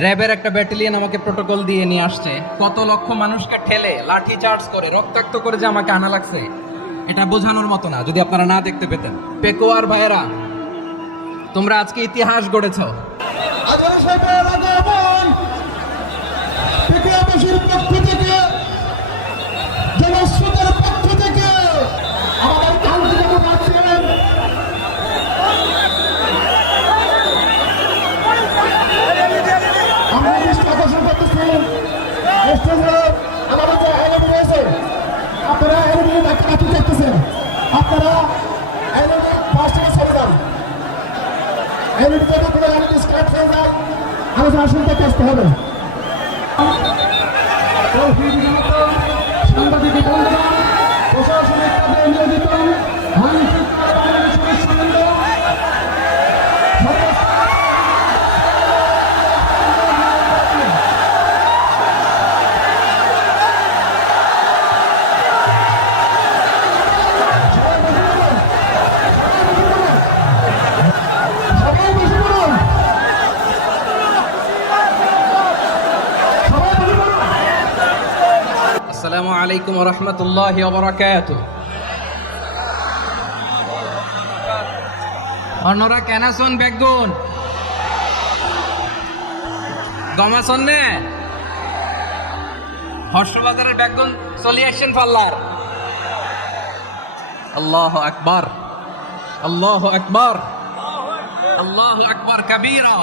র্যাবের একটা ব্যাটালিয়ন আমাকে প্রোটোকল দিয়ে নিয়ে আসছে, কত লক্ষ মানুষকে ঠেলে লাঠি চার্জ করে রক্তাক্ত করে যে আমাকে আনা লাগছে এটা বোঝানোর মতো না, যদি আপনারা না দেখতে পেতেন। পেকোয়ার ভাইয়েরা, তোমরা আজকে ইতিহাস গড়েছ। আমাদের যে আইনজীবী রয়েছে, আপনারা আইনজীবী কাছে দেখতেছেন, আপনারা আইনজীবী পাশ থেকে চলে যান। আইনজীবী যদি কোনো আইনজীবী স্টার্ট হয়ে যায়, আমাদের আসলে দেখে আসতে হবে। সাংবাদিক বন্ধুরা, প্রশাসনিক কাজে নিয়োজিত আসসালামু আলাইকুম ওয়া রাহমাতুল্লাহি ওয়া বারাকাতুহু। অন্যরা কেন শুন বেগুন গমা শুননে হর্ষবাজারের বেগুন চলে আসছেন পাল্লার। আল্লাহু আকবার, আল্লাহু আকবার, আল্লাহু আকবার কাবীরা।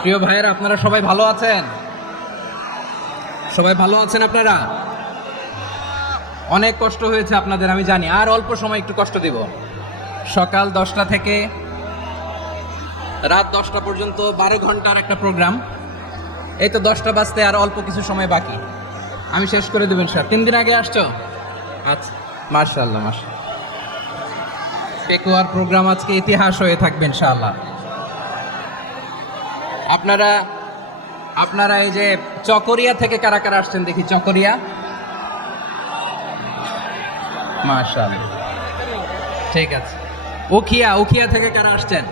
প্রিয় ভাইয়েরা, আপনারা সবাই ভালো আছেন? সবাই ভালো আছেন? আপনারা অনেক কষ্ট হয়েছে আপনাদের, আমি জানি। আর অল্প সময় একটু কষ্ট দিব। সকাল 10টা থেকে রাত 10টা পর্যন্ত 12 ঘন্টার একটা প্রোগ্রাম। এই তো 10টা বাজতে আর অল্প কিছু সময় বাকি, আমি শেষ করে দেবেন স্যার। 3 দিন আগে আসছো? আচ্ছা, মাশাআল্লাহ মাশাআল্লাহ। পেকুয়ার প্রোগ্রাম আজকে ইতিহাস হয়ে থাকবে ইনশাআল্লাহ। আপনারা এই যে চকরিয়া থেকে কারা কারা আসছেন দেখি? চকরিয়া, মাশাআল্লাহ, ঠিক আছে। উখিয়া থেকে কারা আসছেন?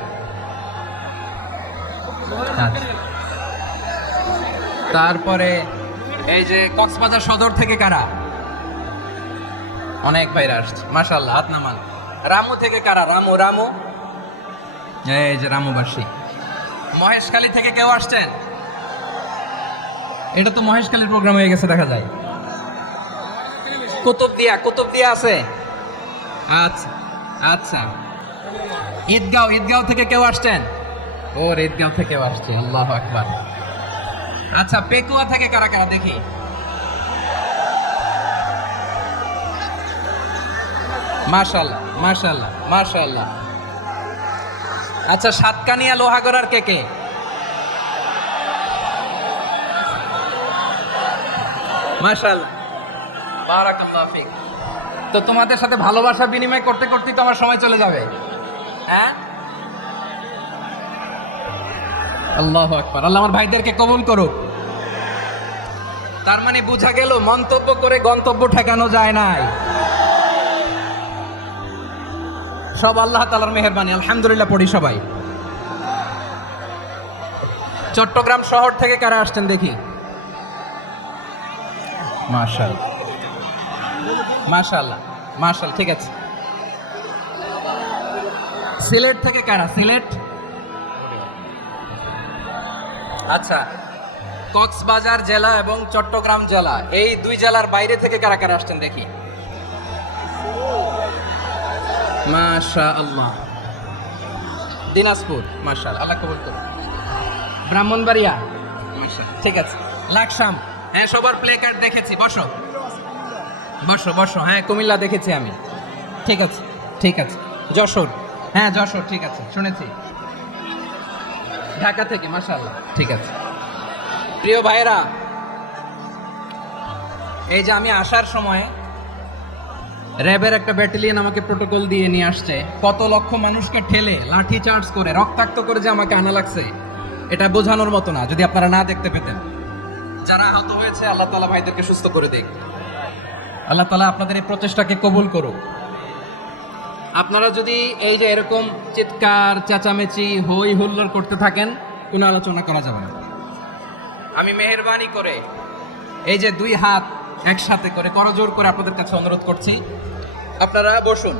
আচ্ছা। তারপরে এই যে কক্সবাজার সদর থেকে কারা? অনেক ভাইরা আসছে, মাশাআল্লাহ, হাত নামান। রামু থেকে কারা? রামু, এই যে রামুবাসী। মহেশখালী থেকে কেউ আসছেন? এটা তো মহেশখালীর প্রোগ্রাম হয়ে গেছে দেখা যায়। কুতুবদিয়া আছে? আচ্ছা আচ্ছা। ঈদগাঁও থেকে কেউ আসছেন? ওর ঈদগাঁও থেকেও আসছে, আল্লাহু আকবার। আচ্ছা, পেকুয়া থেকে কারা কারা দেখি? মাশাআল্লাহ মাশাআল্লাহ মাশাআল্লাহ। আচ্ছা, সাতকানিয়া লোহাগড়ার কে? মাশাআল্লাহ, বারাকাল্লাহু ফিক। তো তোমাদের সাথে ভালোবাসা বিনিময় করতে করতে তো আমার সময় চলে যাবে। হ্যাঁ, আল্লাহু আকবার। আল্লাহ আমার ভাইদেরকে কবুল করুক। তার মানে বোঝা গেল মন্তব্য করে গন্তব্য ঠেকানো যায় নাই, সব আল্লাহ তাআলার মেহেরবানি। আলহামদুলিল্লাহ পড়ি সবাই। চট্টগ্রাম শহর থেকে কারা আসছেন দেখি? মাশাআল্লাহ মাশাআল্লাহ মাশাআল্লাহ, ঠিক আছে। সিলেট থেকে কারা? সিলেট, আচ্ছা। কক্সবাজার জেলা এবং চট্টগ্রাম জেলা, এই দুই জেলার বাইরে থেকে কারা কারা আসছেন দেখি? মাশাআল্লাহ। দিনাজপুর, মাশাআল্লাহ, আল্লাহ কবুল করুন। ব্রাহ্মণবাড়িয়া, মাশাআল্লাহ, ঠিক আছে। লাকসাম, হ্যাঁ, সবার প্লে কার্ড দেখেছি। বসো বসো বসো। হ্যাঁ, কুমিল্লা দেখেছি আমি, ঠিক আছে ঠিক আছে। যশোর, হ্যাঁ যশোর, ঠিক আছে, শুনেছি। ঢাকা থেকে, মাশাআল্লাহ, ঠিক আছে। প্রিয় ভাইয়েরা, এই যে আমি আসার সময় র্যাবের একটা ব্যাটালিয়ন আমাকে প্রোটোকল দিয়ে নিয়ে আসছে, কত লক্ষ মানুষকে ঠেলে লাঠি চার্জ করে রক্তাক্ত করে যে আমাকে আনা লাগছে এটা বোঝানোর মতো না, যদি আপনারা না দেখতে পেতেন। যারা আহত হয়েছে, আল্লাহ তাআলা ভাইদেরকে সুস্থ করে দিক। আল্লাহ তাআলা আপনাদের এই প্রচেষ্টাকে কবুল করুক। আপনারা যদি এই যে এরকম চিৎকার চেঁচামেচি হই হুল্লোড় করতে থাকেন, কোনো আলোচনা করা যাবে না। আমি মেহেরবানি করে এই যে দুই হাত একসাথে করে করজোর করে আপনাদের কাছে অনুরোধ করছি, আপনারা বসুন,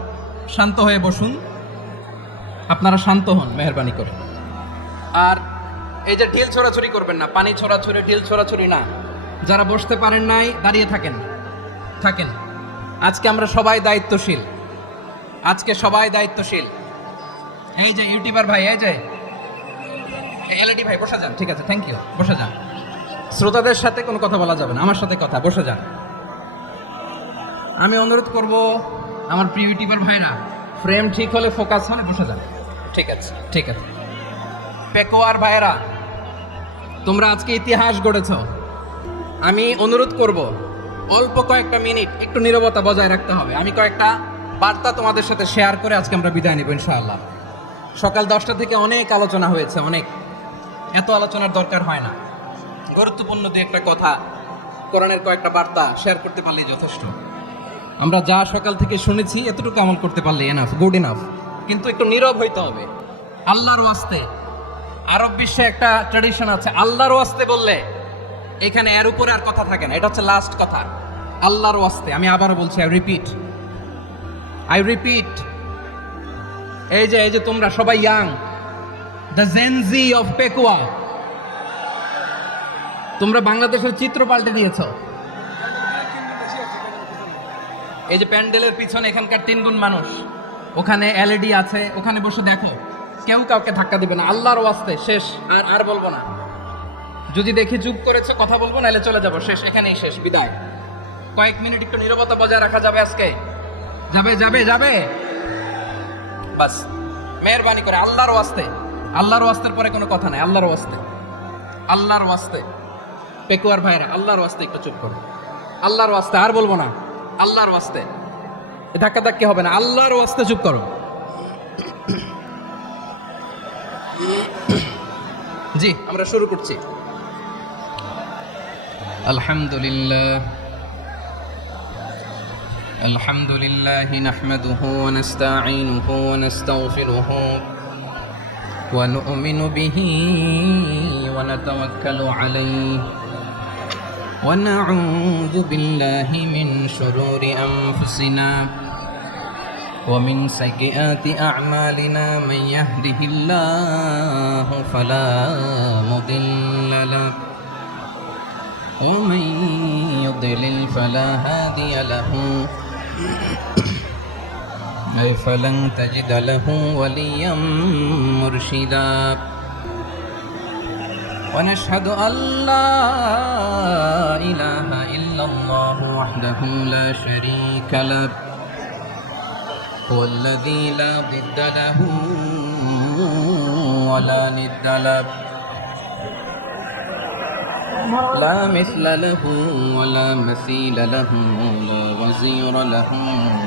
শান্ত হয়ে বসুন, আপনারা শান্ত হন মেহেরবানি করে। আর এই যে ঢিল ছোড়াছুড়ি করবেন না, পানি ছোড়াছুড়ি ঢিল ছোড়াছুড়ি না। যারা বসতে পারেন নাই দাঁড়িয়ে থাকেন। আজকে আমরা সবাই দায়িত্বশীল, আজকে সবাই দায়িত্বশীল। এই যে ইউটিউবার ভাই, এই যে এলইডি ভাই বসে যান, ঠিক আছে, থ্যাংক ইউ, বসে যান। শ্রোতাদের সাথে কোনো কথা বলা যাবে না, আমার সাথে কথা, বসে যান। আমি অনুরোধ করব আমার প্রিয় ইউটিউবার ভাইরা, ফ্রেম ঠিক হলে ফোকাস হলে বসে যান। ঠিক আছে, ঠিক আছে। পেকোয়ার ভাইরা, তোমরা আজকে ইতিহাস গড়েছ। আমি অনুরোধ করব অল্প কয়েকটা মিনিট একটু নীরবতা বজায় রাখতে হবে। আমি কয়েকটা বার্তা তোমাদের সাথে শেয়ার করে আজকে আমরা বিদায় নিব ইনশাআল্লাহ। সকাল 10টা থেকে অনেক আলোচনা হয়েছে, অনেক, এত আলোচনার দরকার হয় না। গুরুত্বপূর্ণ দু একটা কথা, কোরআনের কয়েকটা বার্তা শেয়ার করতে পারলেই যথেষ্ট। আমরা যা সকাল থেকে শুনেছি এতটুকু আমল করতে পারলে এনাফ, গুড এনাফ। কিন্তু একটু নীরব হইতে হবে আল্লাহর ওয়াস্তে। আরব বিশ্বে একটা ট্র্যাডিশন আছে, আল্লাহর ওয়াস্তে বললে এখানে এর উপরে আর কথা থাকে না। এটা হচ্ছে লাস্ট কথা, আল্লাহর ওয়াস্তে। আমি আবারও বলছি, আই রিপিট। এই যে তোমরা সবাই young, the Gen Z of Pekua, তোমরা বাংলাদেশের চিত্র পাল্টে দিয়েছ। এই যে প্যান্ডেলের পিছনে এখানকার 3 গুণ মানুষ, ওখানে এলইডি আছে, ওখানে বসে দেখো, কেউ কাউকে ধাক্কা দিবে না, আল্লাহর ওয়াস্তে। শেষ, আর বলবো না। যদি দেখি চুপ করেছো, কথা বলবো, নাহলে চলে যাবো, শেষ, এখানেই শেষ, বিদায়। কয়েক মিনিট একটু নীরবতা বজায় রাখা যাবে আজকে? যাবে বাস, মেহেরবানি করে আল্লাহর ওয়াস্তে। আল্লাহর ওয়াস্তের পরে কোনো কথা নাই, আল্লাহর ওয়াস্তে। পেকুয়ার ভাইরা, আল্লাহর ওয়াস্তে একটু চুপ করো, আল্লাহর ওয়াস্তে, আর বলবো না, আল্লাহর ওয়াস্তে। ধাক্কি হবে না, আল্লাহর ওয়াস্তে চুপ করো। জি, আমরা শুরু করছি। আলহামদুলিল্লাহ নাহমাদুহু ওয়া নাস্তাঈনুহু ওয়া নাস্তাগফিরুহু ওয়া নু'মিনু বিহি ওয়া নাতাওয়াক্কালু আলাইহি ওয়া নাউযু বিল্লাহি মিন শুরুরি আনফুসিনা ومن سيئات أعمالنا من يهده الله فلا مضل له ومن يضلل فلا هادي له فلن تجد له وليا مرشدا ونشهد أن لا إله إلا الله وحده لا شريك له هو الذي لا ضد له ولا ند له لا مثل له ولا مثيل له لا وزير له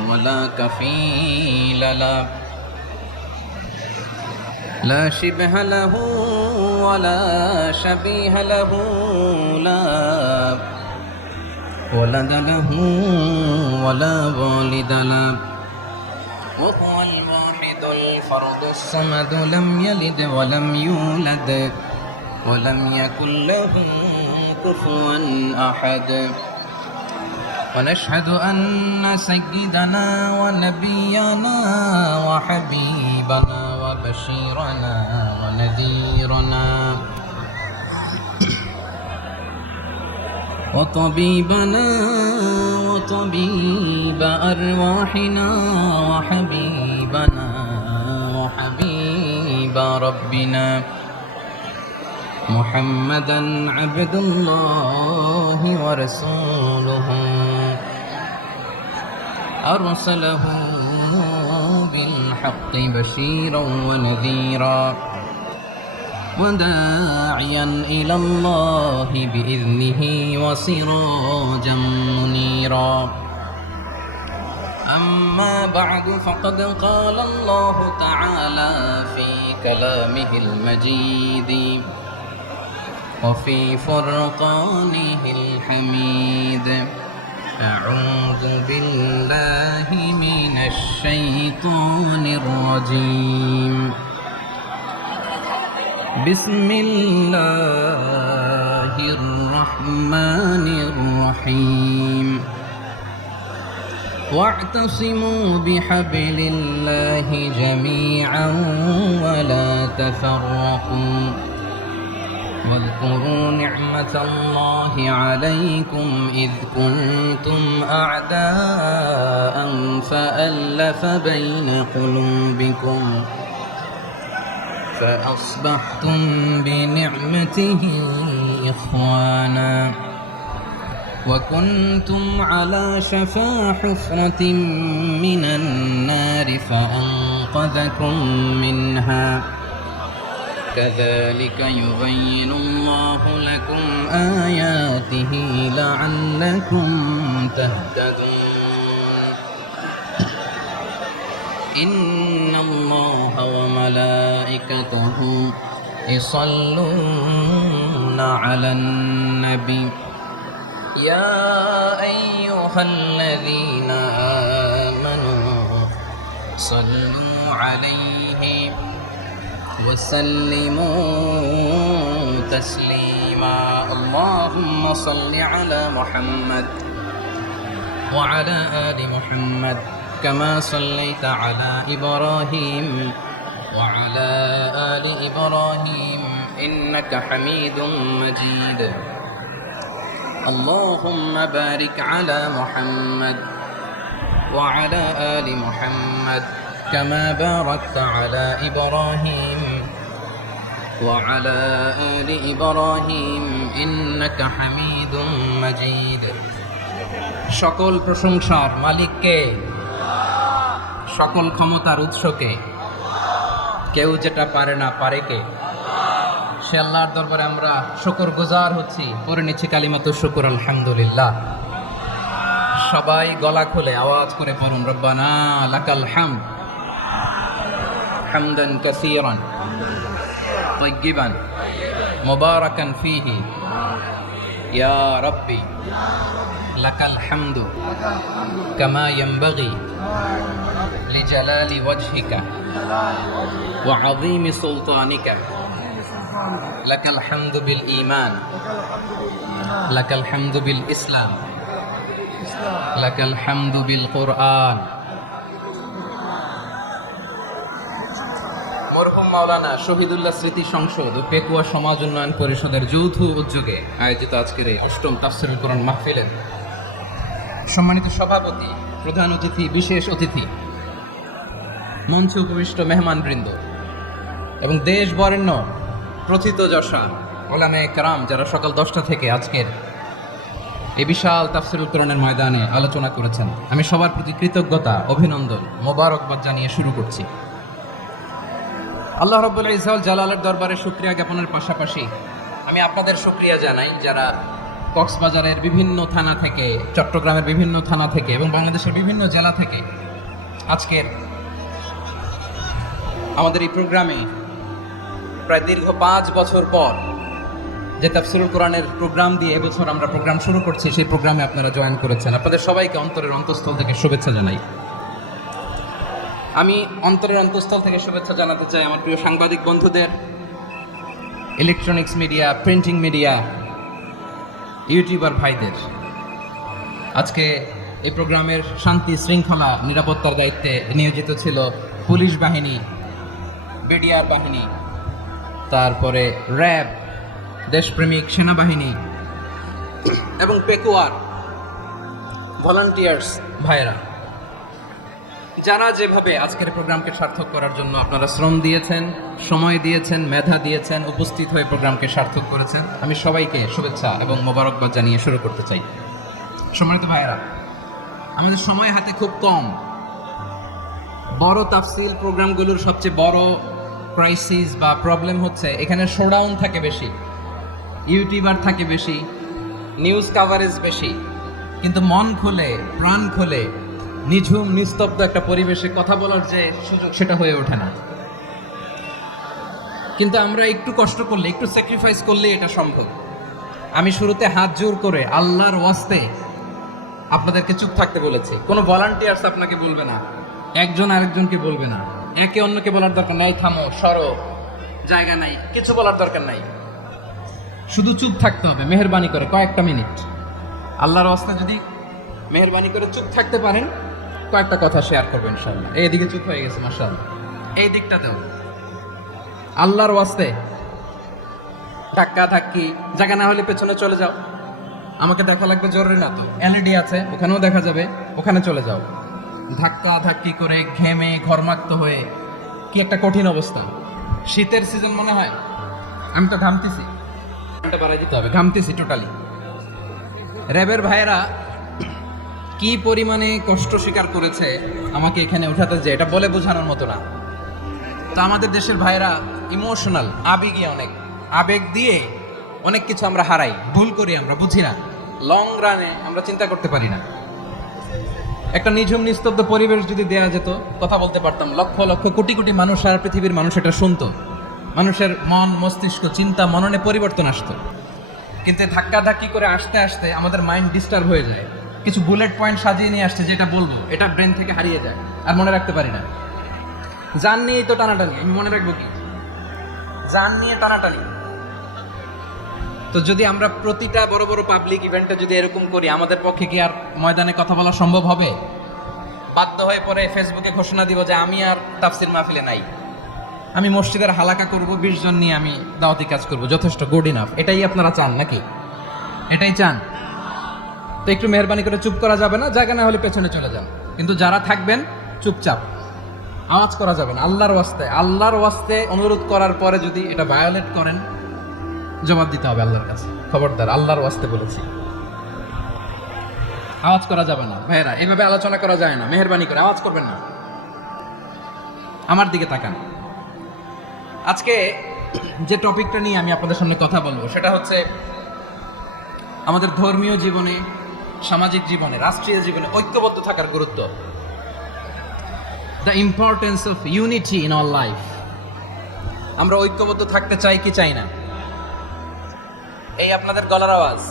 ولا كفيل له لا شبه له ولا شبيه له لا ولد له ولا والد له وهو الواحد الفرد الصمد لم يلد ولم يولد ولم يكن له كفوا أحد ونشهد أن سيدنا ونبينا وحبيبنا وبشيرنا ونذيرنا وطبيبنا وطبيب أرواحنا وحبيبنا وحبيب ربنا محمدا عبد الله ورسوله أرسله بالحق بشيرا ونذيرا وداعيا إلى الله بإذنه وسراجا منيرا أما بعد فقد قال الله تعالى في كلامه المجيد وفي فرقانه الحميد أعوذ بالله من الشيطان الرجيم بسم الله الرحمن الرحيم واعتصموا بحبل الله جميعا ولا تفرقوا واذكروا نعمة الله عليكم إذ كنتم أعداء فألف بين قلوبكم فأصبحتم بنعمته إخوانا وكنتم على شفا حفرة من النار فأنقذكم منها كذلك يبين الله لكم آياته لعلكم تهتدون إن الله وملائكته يصلون على النبي يا أيها الذين آمنوا صلوا عليه وسلموا تسليما اللهم صل على محمد وعلى آل محمد كما صليت على إبراهيم وعلى آل إبراهيم إنك حميد مجيد اللهم بارك على محمد وعلى آل محمد كما باركت على إبراهيم وعلى آل إبراهيم إنك حميد مجيد সকল প্রশংসার মালিককে সকল ক্ষমতার উৎসকে কেউ যেটা পারে না পারে কে সে আল্লাহর দরবারে আমরা শুকরগুজার হচ্ছি পড়ে নিচ্ছি কালিমাতুশ শুকর আলহামদুলিল্লাহ সবাই গলা খুলে আওয়াজ করে পড়ুন রব্বানা লাকাল হামদ হামদান কাসীরান طيبا مباركا فيه يا ربي لك الحمد كما ينبغي لجلال وجهك وعظيم سلطانك لك الحمد بالإيمان لك الحمد بالإسلام لك الحمد بالقرآن মরহুম মাওলানা শহীদুল্লাহ স্মৃতি সংসদ ও পেকুয়া সমাজ উন্নয়ন পরিষদের যৌথ উদ্যোগে আয়োজিত আজকের এই অষ্টম তাফসীরুল কোরআন মাহফিলের সম্মানিত সভাপতি, প্রধান অতিথি, বিশেষ অতিথি, মঞ্চে উপবিষ্ট মেহমানবৃন্দ এবং দেশ বরেণ্য প্রথিতযশা ওলামায়ে কেরাম যারা সকাল 10টা থেকে আজকের এই বিশাল তাফসীরুল কোরআনের ময়দানে আলোচনা করেছেন, আমি সবার প্রতি কৃতজ্ঞতা, অভিনন্দন, মোবারকবাদ জানিয়ে শুরু করছি। আল্লাহ রাব্বুল ইজ্জত জালালের দরবারে শুকরিয়া জ্ঞাপনের পাশাপাশি আমি আপনাদের শুকরিয়া জানাই যারা কক্সবাজারের বিভিন্ন থানা থেকে, চট্টগ্রামের বিভিন্ন থানা থেকে এবং বাংলাদেশের বিভিন্ন জেলা থেকে আজকের আমাদের এই প্রোগ্রামে প্রায় দীর্ঘ 5 বছর পর যে তাফসীরুল কোরআনের প্রোগ্রাম দিয়ে এবছর আমরা প্রোগ্রাম শুরু করছি, সেই প্রোগ্রামে আপনারা জয়েন করেছেন। আপনাদের সবাইকে অন্তরের অন্তঃস্থল থেকে শুভেচ্ছা জানাই। আমি অন্তরের অন্তঃস্থল থেকে শুভেচ্ছা জানাতে চাই আমার প্রিয় সাংবাদিক বন্ধুদের, electronics media, printing media, YouTuber ভাইদের। আজকে এই প্রোগ্রামের শান্তি শৃঙ্খলা নিরাপত্তার দায়িত্বে নিয়োজিত ছিল পুলিশ বাহিনী, বিডিআর বাহিনী, তারপরে র্যাব, দেশপ্রেমিক সেনাবাহিনী এবং পেকুয়ার ভলান্টিয়ার্স ভাইয়েরা, যারা যেভাবে আজকের প্রোগ্রামকে সার্থক করার জন্য আপনারা শ্রম দিয়েছেন, সময় দিয়েছেন, মেধা দিয়েছেন, উপস্থিত হয়ে প্রোগ্রামকে সার্থক করেছেন, আমি সবাইকে শুভেচ্ছা এবং মোবারকবাদ জানিয়ে শুরু করতে চাই। সম্মানিত ভাইয়েরা, আমাদের সময় হাতে খুব কম। বড় তাফসীর প্রোগ্রামগুলোর সবচেয়ে বড় ক্রাইসিস বা প্রবলেম হচ্ছে এখানে শোডাউন থাকে বেশি, ইউটিউবার থাকে বেশি, নিউজ কাভারেজ বেশি, কিন্তু মন খুলে, প্রাণ খুলে, নিঝুম নিস্তব্ধ একটা পরিবেশে কথা বলার যে সুযোগ, সেটা হয়ে ওঠে না। কিন্তু আমরা একটু কষ্ট করলে, একটু স্যাক্রিফাইস করলে এটা সম্ভব। আমি শুরুতে হাত জোর করে আল্লাহর ওয়াস্তে আপনাদেরকে চুপ থাকতে বলেছি। কোনো ভলান্টিয়ার্স আপনাকে বলবে না, একজন আরেকজনকে বলবে না, একে অন্যকে বলার দরকার নাই, থামো সরো জায়গা নাই, কিছু বলার দরকার নাই। শুধু চুপ থাকতে হবে মেহেরবানি করে কয়েকটা মিনিট। আল্লাহর ওয়াস্তে যদি মেহেরবানি করে চুপ থাকতে পারেন, কয়েকটা কথা শেয়ার করবেন ইনশাআল্লাহ। এইদিকে চুপ হয়ে গেছে মাশাআল্লাহ, এই দিকটাতেও। আল্লাহর ওয়াস্তে ধাক্কা ধাক্কি জায়গা না হলে পেছনে চলে যাও। আমাকে দেখা লাগবে জরুরি না তো, এলইডি আছে ওখানেও দেখা যাবে, ওখানে চলে যাও। ধাক্কা ধাক্কি করে ঘেমে ঘরমাক্ত হয়ে কি একটা কঠিন অবস্থা। শীতের সিজন মনে হয়, আমি তো ঘামতেছি, বাড়াই দিতে হবে, ঘামতেছি টোটালি। র্যাবের ভাইয়েরা কি পরিমাণে কষ্ট স্বীকার করেছে আমাকে এখানে উঠাতে, যে এটা বলে বোঝানোর মতো না। তো আমাদের দেশের ভাইয়েরা ইমোশনাল, আবেগী, অনেক আবেগ দিয়ে অনেক কিছু আমরা হারাই, ভুল করি, আমরা বুঝি না, লং রানে আমরা চিন্তা করতে পারি না। একটা নিঝুম নিস্তব্ধ পরিবেশ যদি দেয়া যেত, কথা বলতে পারতাম, লক্ষ লক্ষ কোটি কোটি মানুষ, সারা পৃথিবীর মানুষ এটা শুনতো, মানুষের মন মস্তিষ্ক চিন্তা মননে পরিবর্তন আসতো। কিন্তু ধাক্কা ধাক্কি করে আসতে আসতে আমাদের মাইন্ড ডিস্টার্ব হয়ে যায়। কিছু বুলেট পয়েন্ট সাজিয়ে নিয়ে আসছে, যেটা বলবো এটা ব্রেন থেকে হারিয়ে যায়, আর মনে রাখতে পারি না। জান নিয়েই তো টানাটানি, আমি মনে রাখবো কি? জান নিয়ে টানাটানি। তো যদি আমরা প্রতিটা বড় বড় পাবলিক ইভেন্টে যদি এরকম করি, আমাদের পক্ষে কি আর ময়দানে কথা বলা সম্ভব হবে? বাধ্য হয়ে পরে ফেসবুকে ঘোষণা দিব যে আমি আর তাফসির মাহফিলে নাই, আমি মসজিদের হালাকা করব, 20 জন নিয়ে আমি দাওয়াতি কাজ করব, যথেষ্ট, গুড ইনাফ। এটাই আপনারা চান নাকি? এটাই চান? তো একটু মেহরবানি করে চুপ করা যাবে না, জায়গা না হলে পেছনে চলে যান। কিন্তু যারা থাকবেন চুপচাপ, আওয়াজ করা যাবে না। আল্লাহর ওয়াস্তে, আল্লাহর ওয়াস্তে অনুরোধ করার পরে যদি এটা ভায়োলেট করেন, জবাব দিতে হবে আল্লাহর কাছে। খবরদার, আল্লাহর ওয়াস্তে বলেছি, আওয়াজ করা যাবে না। ভাইয়েরা, এইভাবে আলোচনা করা যায় না, মেহরবানি করে আওয়াজ করবেন না। আমার দিকে তাকান। আজকে যে টপিকটা নিয়ে আমি আপনাদের সামনে কথা বলবো, সেটা হচ্ছে আমাদের ধর্মীয় জীবনে, সামাজিক জীবনে, রাষ্ট্রীয় জীবনে ঐক্যবদ্ধ থাকার গুরুত্ব। The importance of unity in our life. আমরা ঐক্যবদ্ধ থাকতে চাই কি চাই না? এই আপনাদের গলার আওয়াজ।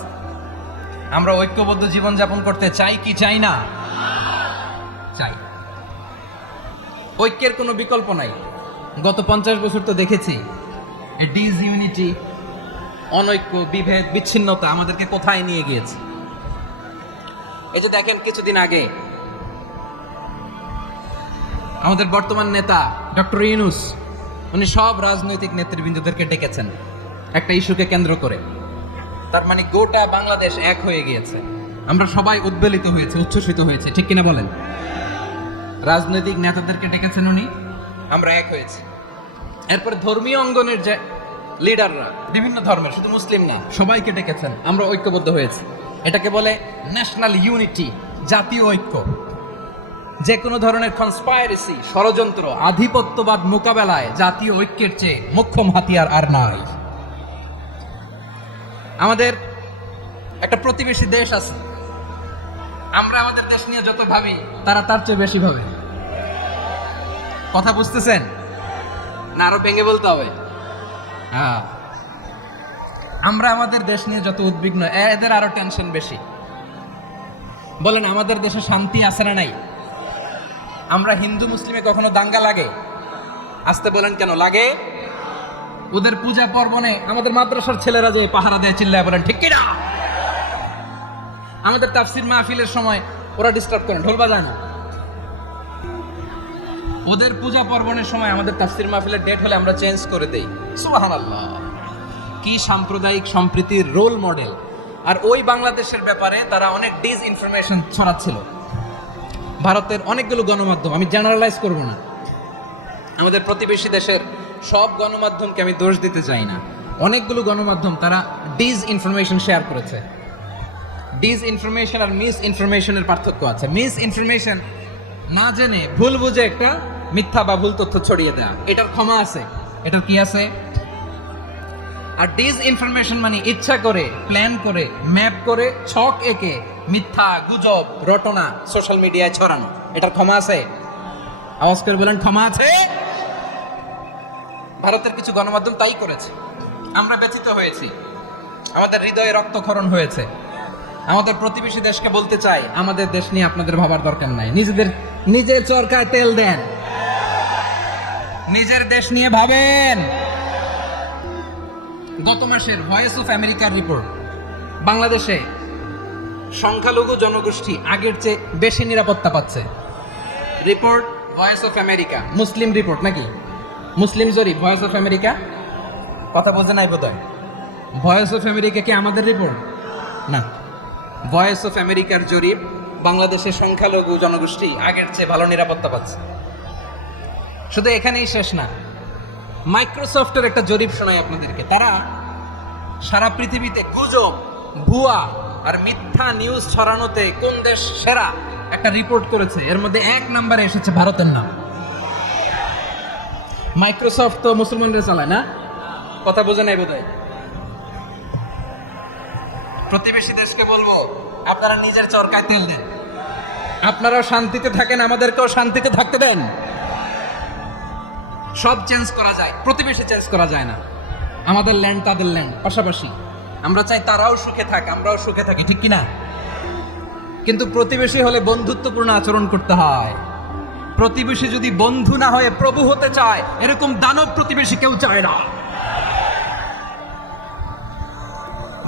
আমরা ঐক্যবদ্ধ জীবন যাপন করতে চাই কি চাই না? চাই। ঐক্যের কোনো বিকল্প নাই। গত 50 বছর তো দেখেছি ডিসইউনিটি, অনৈক্য, বিভেদ, বিচ্ছিন্নতা আমাদেরকে কোথায় নিয়ে গিয়েছে। এই যে দেখেন, কিছুদিন আগে আমাদের বর্তমান নেতা ডক্টর ইউনূস, উনি সব রাজনৈতিক নেতৃবৃন্দদেরকে ডেকেছেন একটা ইস্যুকে কেন্দ্র করে। তার মানে গোটা বাংলাদেশ এক হয়ে গিয়েছে। আমরা সবাই উদ্বেলিত হয়েছে, উচ্ছ্বসিত হয়েছে, ঠিক কিনা বলেন? রাজনৈতিক নেতাদেরকে ডেকেছেন উনি, আমরা এক হয়েছি। এরপরে ধর্মীয় অঙ্গনের যে লিডাররা, বিভিন্ন ধর্মের, শুধু মুসলিম না, সবাইকে ডেকেছেন, আমরা ঐক্যবদ্ধ হয়েছি। এটাকে বলে ন্যাশনাল ইউনিটি, জাতীয় ঐক্য। যে কোনো ধরনের কনস্পাইরেসি, ষড়যন্ত্র, আধিপত্যবাদ মোকাবেলায় জাতীয় ঐক্যের চেয়ে মোক্ষম হাতিয়ার আর নাই। আমাদের একটা প্রতিবেশী দেশ আছে, আমরা আমাদের দেশ নিয়ে যত ভাবি, তারা তার চেয়ে বেশি ভাবে। কথা বুঝতেছেন না? আরো ভেঙে বলতে হবে। হ্যাঁ, আমরা আমাদের দেশ নিয়ে যত উদ্বিগ্ন, এদের আরো টেনশন বেশি। বলেন, আমাদের দেশে শান্তি আছে না নাই? আমরা হিন্দু মুসলিমে কখনো দাঙ্গা লাগে? আসতে বলেন, কেন লাগে? ওদের পূজা পার্বণে আমাদের মাদ্রাসার ছেলেরা যে পাহারা দেয়, চিল্লায় বলেন ঠিক কিনা? আমাদের তাফসির মাহফিলের সময় ওরা ডিস্টার্ব করেন, ঢোল বাজায় না। ওদের পূজা পার্বণের সময় আমাদের তাফসির মাহফিলের ডেট হলে আমরা চেঞ্জ করে দেই। সুবহানাল্লাহ, কি সাম্প্রদায়িক সম্প্রীতির রোল মডেল। আর ওই বাংলাদেশের ব্যাপারে তারা অনেক ডিসইনফরমেশন ছড়াচ্ছিল। ভারতের অনেকগুলো গণমাধ্যম, আমি জেনারেলাইজ করব না, আমাদের প্রতিবেশী দেশের সব গণমাধ্যমকে আমি দোষ দিতে চাই না, অনেকগুলো গণমাধ্যম তারা ডিসইনফরমেশন শেয়ার করেছে। ডিসইনফরমেশন আর মিস ইনফরমেশনের পার্থক্য আছে। মিস ইনফরমেশন না জেনে ভুল বুঝে একটা মিথ্যা বা ভুল তথ্য ছড়িয়ে দেওয়া, এটার ক্ষমা আছে, এটার কি আছে? আর ডিসইনফরমেশন মানে ইচ্ছা করে, প্ল্যান করে, ম্যাপ করে, ছক এঁকে মিথ্যা, গুজব, রটনা সোশ্যাল মিডিয়ায় ছড়ানো, এটার ক্ষমা আছে? আওয়াজ করে বলেন, ক্ষমা আছে? ভারতের কিছু গণমাধ্যম তাই করেছে। আমরা ব্যথিত হয়েছি, আমাদের হৃদয়ে রক্তক্ষরণ হয়েছে। আমাদের প্রতিবেশী দেশকে বলতে চাই, আমাদের দেশ নিয়ে আপনাদের ভাবার দরকার নাই। নিজের চরকায় তেল দেন, নিজের দেশ নিয়ে ভাবেন। গত মাসের ভয়েস অফ আমেরিকার রিপোর্ট, বাংলাদেশে সংখ্যালঘু জনগোষ্ঠী আগের চেয়ে বেশি নিরাপত্তা পাচ্ছে। Report voice of America, Muslim report নাকি? মুসলিম জরিপ, ভয়েস অফ আমেরিকা। কথা বলছে নাই বোধহয়। ভয়েস অফ আমেরিকা কি আমাদের রিপোর্ট? না, ভয়েস অফ আমেরিকার জরিপ, বাংলাদেশের সংখ্যালঘু জনগোষ্ঠী আগের চেয়ে ভালো নিরাপত্তা পাচ্ছে। শুধু এখানেই শেষ না, মাইক্রোসফটের একটা জরিপ শোনাই আপনাদেরকে। তারা সারা পৃথিবীতে গুজব, ভুয়া আর মিথ্যা নিউজ ছড়ানোতে কোন দেশ সেরা একটা রিপোর্ট করেছে। এর মধ্যে 1 নম্বরে এসেছে ভারতের নাম। মাইক্রোসফট তো মুসলমানরা চালায় না? কথা বোঝে নাই বোধহয়। প্রতিবেশী দেশকে বলবো, আপনারা নিজের চরকায় তেল দেন, আপনারাও শান্তিতে থাকেন, আমাদেরকেও শান্তিতে থাকতে দেন। সব চেঞ্জ করা যায়, প্রতিবেশী চেঞ্জ করা যায় না। আমাদের ল্যান্ড তাদের ল্যান্ড, পাশাপাশি। আমরা চাই তারাও সুখে থাক, আমরাও সুখে থাকি, ঠিক কিনা? কিন্তু প্রতিবেশী হলে বন্ধুত্বপূর্ণ আচরণ করতে হয়। প্রতিবেশী যদি বন্ধু না হয়ে প্রভু হতে চায়, এরকম দানব প্রতিবেশী কেউ চায় না।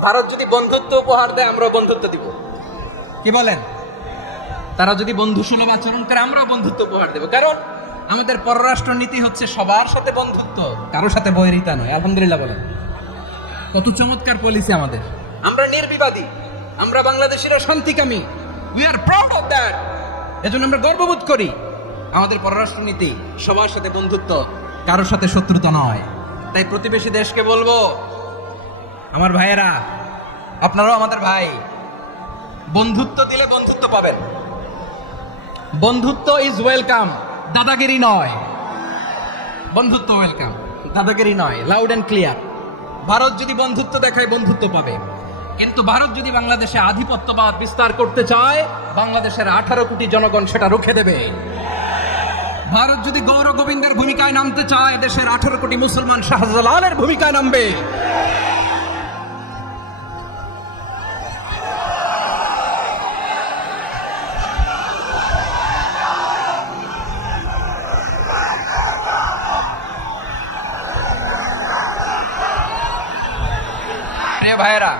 ভারত যদি বন্ধুত্ব উপহার দেয়, আমরাও বন্ধুত্ব দিব। কি বলেন? তারা যদি বন্ধু সুলভ আচরণ করে, আমরাও বন্ধুত্ব উপহার দেব। কারণ আমাদের পররাষ্ট্র নীতি হচ্ছে সবার সাথে বন্ধুত্ব, কারোর সাথে বৈরিতা নয়। আলহামদুলিল্লাহ বলেন, কত চমৎকার পলিসি আমাদের। আমরা নির্বিবাদী, আমরা বাংলাদেশিরা শান্তিকামী। We are proud of that. এজন্য আমরা গর্ববোধ করি। আমাদের পররাষ্ট্র নীতি সবার সাথে বন্ধুত্ব, কারোর সাথে শত্রুতা নয়। তাই প্রতিবেশী দেশকে বলবো, আমার ভাইয়েরা, আপনারাও আমাদের ভাই। বন্ধুত্ব দিলে বন্ধুত্ব পাবেন। বন্ধুত্ব ইজ ওয়েলকাম, দাদাগিরি নয়। বন্ধুত্ব ওয়েলকাম, দাদাগিরি নয়। Loud and clear. ভারত যদি বন্ধুত্ব দেখায়, বন্ধুত্ব পাবে। কিন্তু ভারত যদি বাংলাদেশে আধিপত্যবাদ বিস্তার করতে চায়, বাংলাদেশের 18 কোটি জনগণ সেটা রুখে দেবে। ভারত যদি গৌর গোবিন্দের ভূমিকায় নামতে চায়, দেশের 18 কোটি মুসলমান শাহজালালের ভূমিকায় নামবে। প্রিয় ভাইয়েরা,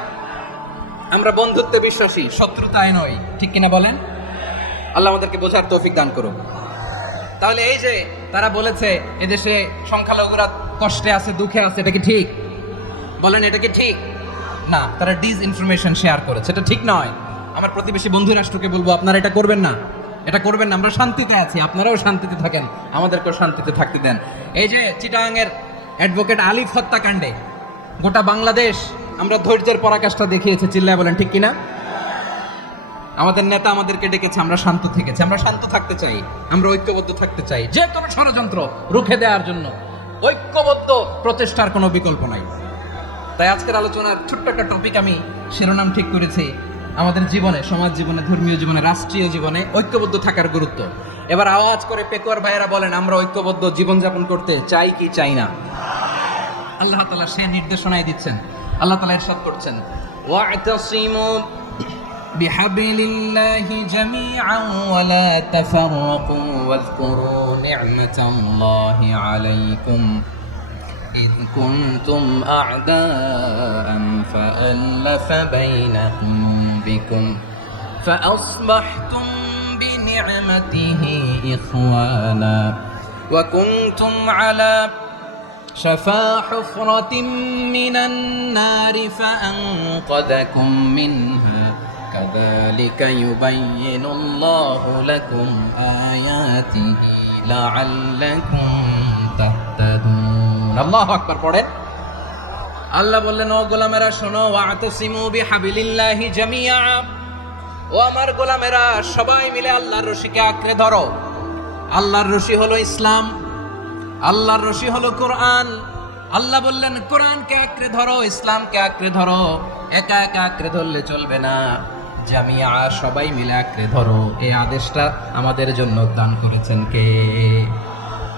আমরা বন্ধুত্বে বিশ্বাসী, শত্রুতায় নয়, ঠিক কিনা বলেন? আল্লাহ আমাদেরকে বোঝার তৌফিক দান করুন। তাহলে এই যে তারা বলেছে এদেশে সংখ্যালঘুরা কষ্টে আছে, দুঃখে আছে, এটা কি ঠিক? বলেন, এটা কি ঠিক? না, তারা ডিসইনফরমেশন শেয়ার করেছে, এটা ঠিক নয়। আমার প্রতিবেশী বন্ধু রাষ্ট্রকে বলবো, আপনারা এটা করবেন না, এটা করবেন না। আমরা শান্তিতে আছি, আপনারাও শান্তিতে থাকেন, আমাদেরকেও শান্তিতে থাকতে দেন। এই যে চিটাগাংয়ের অ্যাডভোকেট আলিফ হত্যাকাণ্ডে গোটা বাংলাদেশ আমরা ধৈর্যের পরাকাষ্ঠা দেখিয়েছে, চিল্লায় বলেন ঠিক কিনা? আমাদের নেতা আমাদেরকে ডেকেছে, আমরা শান্ত থেকেছি। আমরা শান্ত থাকতে চাই, আমরা ঐক্যবদ্ধ থাকতে চাই। যে কোনো ষড়যন্ত্র রুখে দেওয়ার জন্য ঐক্যবদ্ধ প্রচেষ্টার কোনো বিকল্প নাই। তাই আজকের আলোচনার ছোট্ট একটা টপিক আমি শিরোনাম ঠিক করেছি, আমাদের জীবনে, সমাজ জীবনে, ধর্মীয় জীবনে, রাষ্ট্রীয় জীবনে ঐক্যবদ্ধ থাকার গুরুত্ব। এবার আওয়াজ করে পেকুয়ার ভাইয়েরা বলেন, আমরা ঐক্যবদ্ধ জীবনযাপন করতে চাই কি চাই না? আল্লাহ তাআলা সে নির্দেশনাই দিচ্ছেন। আল্লাহ তাআলা ইরশাদ করছেন, ওয়া'তাসিমু বিহাবলিল্লাহি জামিআন ওয়া লা তাফাররাকু ওয়াযকুরু নি'মাতাল্লাহি আলাইকুম إذ كنتم أعداء فألف بين قلوبكم فأصبحتم بنعمته إخوانا وكنتم على شفا حفرة من النار فأنقذكم منها كذلك يبين الله لكم آياته لعلكم تهتدون আল্লাহু আকবার পড়েন। আল্লাহ বললেন, ও গোলামেরা শোনো, ওয়া'তাসিমু বিহাবলিল্লাহি জামিআ, ও আমার গোলামেরা সবাই মিলে আল্লাহর রশিকে আঁকড়ে ধরো। আল্লাহর রশি হলো ইসলাম, আল্লাহর রশি হলো কোরআন। আল্লাহ বললেন, কোরআনকে আঁকড়ে ধরো, ইসলামকে আঁকড়ে ধরো। একা একা আঁকড়ে ধরলে চলবে না, জামিআ, সবাই মিলে আঁকড়ে ধরো। এই আদেশটা আমাদের জন্য দান করেছেন কে?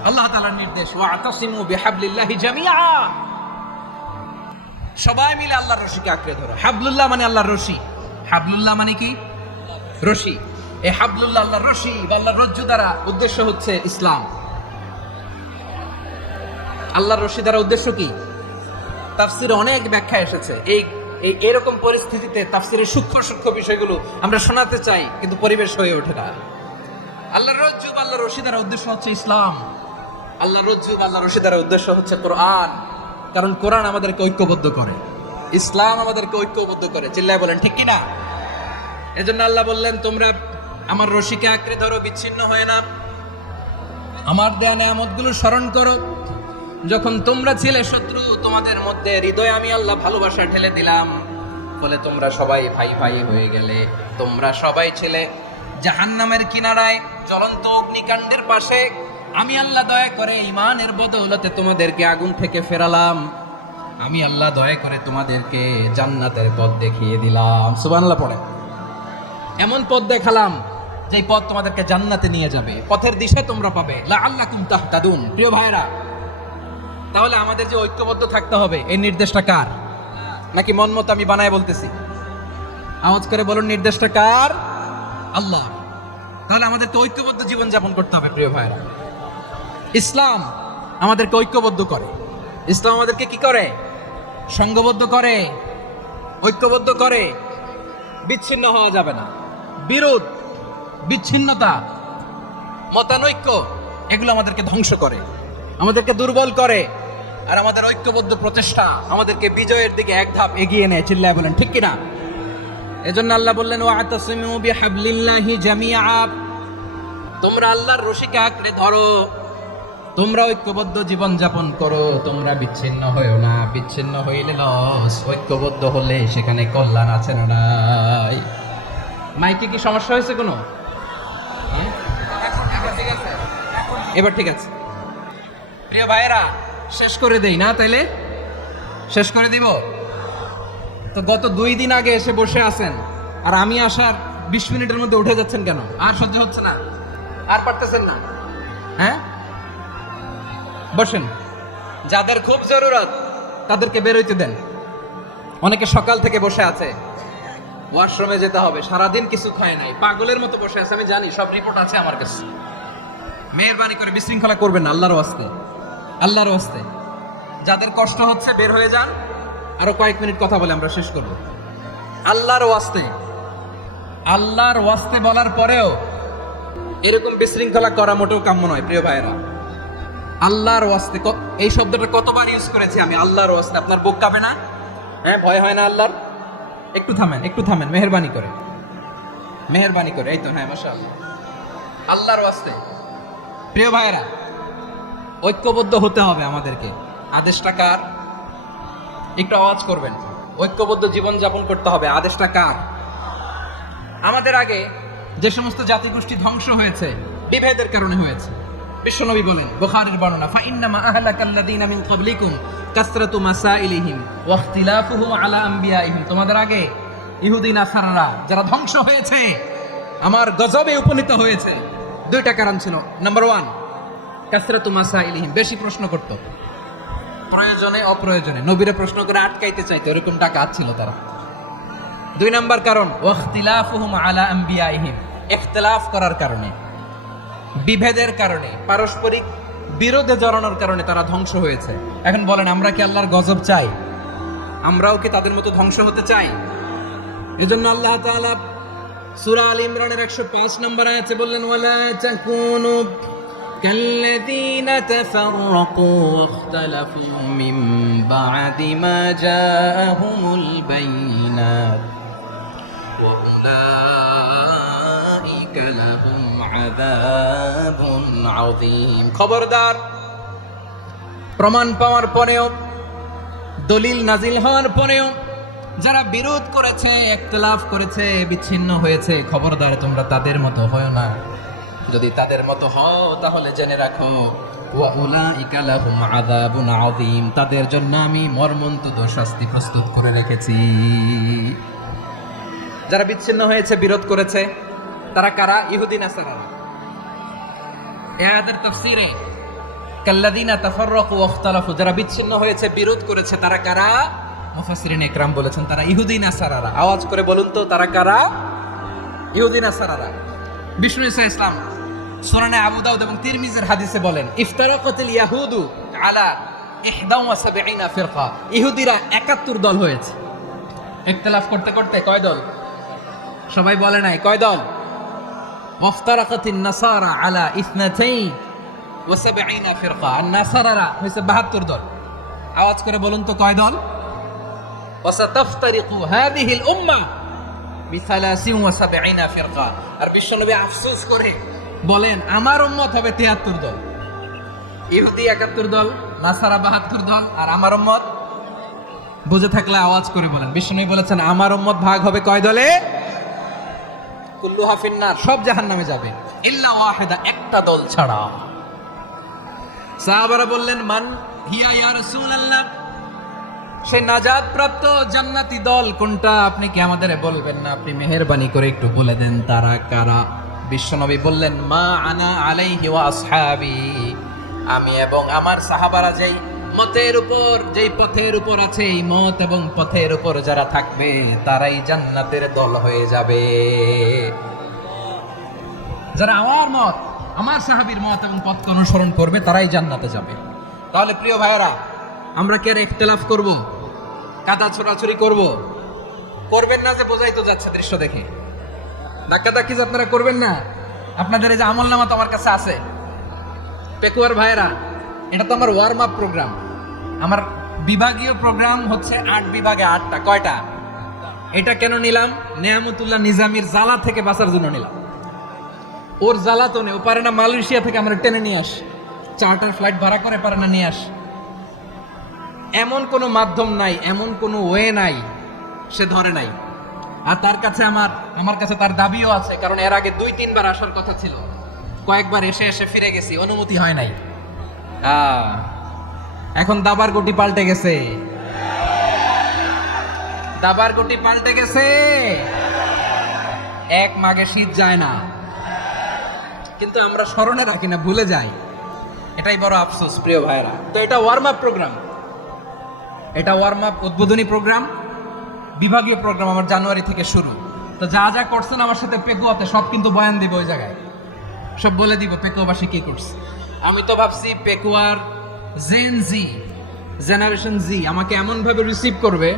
আল্লাহ তাআলার নির্দেশ, ওয়া'তাসিমু বিহাবলিল্লাহি জামিআ, সবাই মিলে আল্লাহর রশিকে আঁকড়ে ধরো। হাবলুল্লাহ মানে আল্লাহর রশি, হাবলুল্লাহ মানে কি? রশি। এই হাবলুল্লাহ আল্লাহর রশি বা আল্লাহর রজ্জু দ্বারা উদ্দেশ্য হচ্ছে ইসলাম। আল্লাহর রশি দ্বারা উদ্দেশ্য কি? তাফসিরে অনেক ব্যাখ্যা এসেছে। এরকম পরিস্থিতিতে তাফসিরের সূক্ষ্ম সূক্ষ্ম বিষয়গুলো আমরা শোনাতে চাই, কিন্তু পরিবেশ হয়ে ওঠে না। আল্লাহর রজ্জু বা আল্লাহর রশি দ্বারা উদ্দেশ্য হচ্ছে ইসলাম। আল্লাহর রজ্জু বা আল্লাহর রশি দ্বারা উদ্দেশ্য হচ্ছে কোরআন, কারণ কোরআন আমাদেরকে ঐক্যবদ্ধ করে, ইসলাম আমাদেরকে ঐক্যবদ্ধ করে। চিল্লায় বলেন ঠিক কিনা? এজন্য আল্লাহ বললেন, তোমরা আমার রশিকে আঁকড়ে ধরো, বিচ্ছিন্ন হয় না, আমার দেয়া নেয়ামতগুলো স্মরণ করো। যখন তোমরা ছিলে শত্রু, তোমাদের মধ্যে হৃদয়ে আমি আল্লাহ ভালোবাসা ঠেলে দিলাম, ফলে তোমরা সবাই ভাই ভাই হয়ে গেলে। তোমরা সবাই ছিলে জাহান্নামের কিনারায়, জ্বলন্ত অগ্নিকাণ্ডের পাশে। আমি আল্লাহ দয়া করে ঈমানের বদৌলতে তোমাদেরকে আগুন থেকে ফেরালাম। আমি আল্লাহ দয়া করে তোমাদেরকে জান্নাতের পথ দেখিয়ে দিলাম। সুবহানাল্লাহ পড়ে। এমন পথ দেখালাম যে পথ তোমাদেরকে জান্নাতে নিয়ে যাবে, পথের দিশা তোমরা পাবে। লাআল্লাকুম তাহতাদুন। প্রিয় ভাইরা, তাহলে আমাদের যে ঐক্যবদ্ধ থাকতে হবে, এই নির্দেশটা কার? নাকি মন মতো আমি বানায় বলতেছি? আওয়াজ করে বলুন, নির্দেশটা কার? আল্লাহ। তাহলে আমাদেরকে ঐক্যবদ্ধ জীবন যাপন করতে হবে। প্রিয় ভাইরা, ইসলাম আমাদেরকে ঐক্যবদ্ধ করে। ইসলাম আমাদেরকে কি করে? সংঘবদ্ধ করে, ঐক্যবদ্ধ করে। বিচ্ছিন্ন হওয়া যাবে না। বিরোধ, বিচ্ছিন্নতা, মতানৈক্য, এগুলো আমাদেরকে ধ্বংস করে, আমাদেরকে দুর্বল করে। আর আমাদের ঐক্যবদ্ধ প্রচেষ্টা আমাদেরকে বিজয়ের দিকে এক ধাপ এগিয়ে নেয়। চিল্লায় বলেন ঠিক কিনা? এজন্য আল্লাহ বললেন, ওয়াতাসিমু বিহাবলিল্লাহি জামিআ। তোমরা আল্লাহর রশিকে আঁকড়ে ধরো, তোমরা ঐক্যবদ্ধ জীবন যাপন করো, তোমরা বিচ্ছিন্ন হয়েও না। বিচ্ছিন্ন হইলে লস, ঐক্যবদ্ধ হলে সেখানে কল্যাণ আছে না নাই? মাইকে কি সমস্যা হয়েছে কোনো? এবার ঠিক আছে। প্রিয় ভাইয়েরা, শেষ করে দেই না? তাইলে শেষ করে দিব তো। গত 2 দিন আগে এসে বসে আছেন, আর আমি আসার 20 মিনিটের মধ্যে উঠে যাচ্ছেন কেন? আর সহ্য হচ্ছে না? আর পারতেছেন না? হ্যাঁ, বসেন। যাদের খুব জরুরত তাদেরকে বের হইতে দেন। অনেকে সকাল থেকে বসে আছে, ওয়াশরুমে যেতে হবে, সারাদিন কিছু খায় নাই, পাগলের মতো বসে আছে। আমি জানি, সব রিপোর্ট আছে আমার কাছে। মেহেরবানি করে বিশৃঙ্খলা করবেন না, আল্লাহর ওয়াস্তে, আল্লাহর ওয়াস্তে। যাদের কষ্ট হচ্ছে বের হয়ে যান। আরো কয়েক মিনিট কথা বলে আমরা শেষ করব। আল্লাহর ওয়াস্তে, আল্লাহর ওয়াস্তে বলার পরেও এরকম বিশৃঙ্খলা করা মোটেও কাম্য নয়। প্রিয় ভাইয়েরা, আল্লাহর ওয়াস্তে, এই শব্দটা কতবার ইউজ করেছি আমি? আল্লাহর ওয়াস্তে। আপনার বুক কাঁপে না? হ্যাঁ, ভয় হয় না আল্লাহর? একটু থামেন, একটু থামেন, মেহেরবানি করে, মেহেরবানি করে। এই তো, হ্যাঁ, মাশাআল্লাহ। আল্লাহর ওয়াস্তে। প্রিয় ভাইয়েরা, ঐক্যবদ্ধ হতে হবে আমাদেরকে। আদেশটা কার? একটু আওয়াজ করবেন। ঐক্যবদ্ধ জীবন যাপন করতে হবে। আদেশটা কার? আমাদের আগে যে সমস্ত জাতিগোষ্ঠী ধ্বংস হয়েছে, বিভেদের কারণে হয়েছে। বিশ্বনবী বলেন, বুখারীর বর্ণনা, ফাইন্নামা আহলাকাল্লাযীনা মিন ক্বাবলিকুম কাসরাতু মাসাইলিহিম ওয়া ইখতিলাফুহুম আলা আম্বিয়াইহিম। তোমাদের আগে ইহুদি নাসারারা যারা ধ্বংস হয়েছে, আমার গজবে উপনীত হয়েছে, 2টা কারণ ছিল। নাম্বার 1, কাসরাতু মাসাইলিহিম, বেশি প্রশ্ন করত, প্রয়োজনে অপ্রয়োজনে নবীরে প্রশ্ন করে আটকাইতে চাইতো, এরকম ডাকাত ছিল তারা। 2 নাম্বার কারণ, ওয়া ইখতিলাফুহুম আলা আম্বিয়াইহিম, ইখতিলাফ করার কারণে, বিভেদের কারণে, পারস্পরিক বিরোধে জড়ানোর কারণে তারা ধ্বংস হয়েছে। এখন বলেন, আমরা কি আল্লাহর গজব চাই? আমরাও কি তাদের মতো ধ্বংস হতে চাই? এজন্য আল্লাহ তাআলা সূরা আল ইমরানের 105 নম্বর আয়াতে বললেন, ওয়ালা তাকুনু কাল্লাযীনা তাফাররাকু ওয়াখতালাফু মিন বা'দি মা জাআহুমুল বাইয়িনাত ওয়া উলাইকা লাহুম আযাবুন আযীম। খবরদার, প্রমাণ পাওয়ার পরেও, দলিল নাজিল হওয়ার পরেও যারা বিরোধ করেছে, ইখতিলাফ করেছে, বিচ্ছিন্ন হয়েছে, খবরদার তোমরা তাদের মতো হয় না। যদি তাদের মতো হও তাহলে জেনে রাখো, ওয়া উলাইকা লাহুম আযাবুন আযীম, তাদের জন্য আমি মর্মন্তুদ শাস্তি প্রস্তুত করে রেখেছি। যারা বিচ্ছিন্ন হয়েছে, বিরোধ করেছে, তারা কারা? ইহুদি নাসারারা। এই আয়াতের তাফসীরে কাল্লাযীনা তাফাররাকু ওয়া ইখতালাফু, যারা বিচ্ছিন্ন হয়েছে, বিরোধ করেছে, তারা কারা? মুফাসসিরিন ইকরাম বলেছেন তারা ইহুদি নাসারারা। আওয়াজ করে বলুন তো তারা কারা? ইহুদি নাসারারা। বিষ্ণু ঈসা ইসলাম সুনানে আবু দাউদ এবং তিরমিজির হাদিসে বলেন ইফতারাকাতিল ইয়াহুদু আলা 71 ফিরকা। ইহুদিরা 71 দল হয়েছে। ইখতিলাফ করতে করতে কয় দল? সবাই বলে নাই কয় দল? ওয়াফতারাকাতিন নাসারা আলা 72 ফিরকা। আর নাসারারা হয়েছে 72 দল। আওয়াজ করে বলুন তো কয় দল? ওয়াসাতাফতারিকু হাদিহিল উম্মাহ ব73 ফিরকা। আর বিশ্বনবী আফসোস করে বলেন আমার উম্মত হবে 73 দল। ইহুদি 71 দল, নাসারা 72 দল, আর আমার উম্মত বুঝে থাকলে আওয়াজ করে বলেন। বিশ্বনবী বলেছেন আমার উম্মত ভাগ হবে কয় দলে? কুল্লুহা ফিন্নার, সব জাহান্নামে যাবে ইল্লা ওয়াহিদা, একটা দল ছাড়া। সাহাবারা বললেন মান হিয়া ইয়া রাসূলুল্লাহ, সেই নাজাত প্রাপ্ত জান্নাতি দল কোনটা? আপনি কি আমাদের বলবেন না? আপনি মেহেরবানি করে একটু বলে দেন তারা কারা। বিশ্বনবী বললেন মা আনা আলাইহি ওয়া আসহাবি, আমি এবং আমার সাহাবারা যেই মতের উপর, যেই পথের উপর আছে, এই মত এবং পথের উপর যারা থাকবে তারাই জান্নাতের দল হয়ে যাবে। যারা আমার মত, আমার সাহাবীর মত এবং পথ অনুসরণ করবে তারাই জান্নাতে যাবে। তাহলে প্রিয় ভাইয়েরা, আমরা কি আর ইখতিলাফ করব? কাদা ছোড়াছুরি করব? করবেন না যে বোঝাই তো যাচ্ছে দৃশ্য দেখে। ধাক্কাধাক্কি যে আপনারা করবেন না। আপনাদের এই যে আমলনামা তো আমার কাছে আছে। পেকুয়ার ভাইয়েরা, এটা তো আমার ওয়ার্ম আপ প্রোগ্রাম। আমার বিভাগীয় প্রোগ্রাম হচ্ছে 8 বিভাগে 8টা। কয়টা? এটা কেন নিলাম? নেয়ামতুল্লাহ নিজামীর জ্বালা থেকে বাঁচার জন্য নিলাম। ওর জ্বালা তো নেই, ও পারে না মালয়েশিয়া থেকে আমরা টেনে নিয়ে আস, চার্টার ফ্লাইট ভাড়া করে পারে না নিয়ে আস। এমন কোনো মাধ্যম নাই, এমন কোনো ওয়ে নাই সে ধরে নাই। আর তার কাছে আমার কাছে তার দাবিও আছে, কারণ এর আগে 2-3 বার আসার কথা ছিল। কয়েকবার এসে এসে ফিরে গেছি, অনুমতি হয় নাই। এখন দাবার গুটি পাল্টে গেছে, দাবার গুটি পাল্টে গেছে। এক মাঘে শীত যায় না, কিন্তু আমরা স্মরণে রাখি না, ভুলে যাই। এটাই বড় আফসোস প্রিয় ভাইরা। তো এটা ওয়ার্ম আপ প্রোগ্রাম, এটা ওয়ার্ম আপ উদ্বোধনী প্রোগ্রাম, বিভাগীয় প্রোগ্রাম আমার জানুয়ারি থেকে শুরু। তো যা যা করছেন আমার সাথে পেকুয়াতে সব কিন্তু বয়ান দিব, ওই জায়গায় সব বলে দিব পেকুয়াবাসী কি করছে। আমি তো ভাবছি পেকুয়ার জেনারেশন জি আমাকে এমন ভাবে রিসিভ করবে,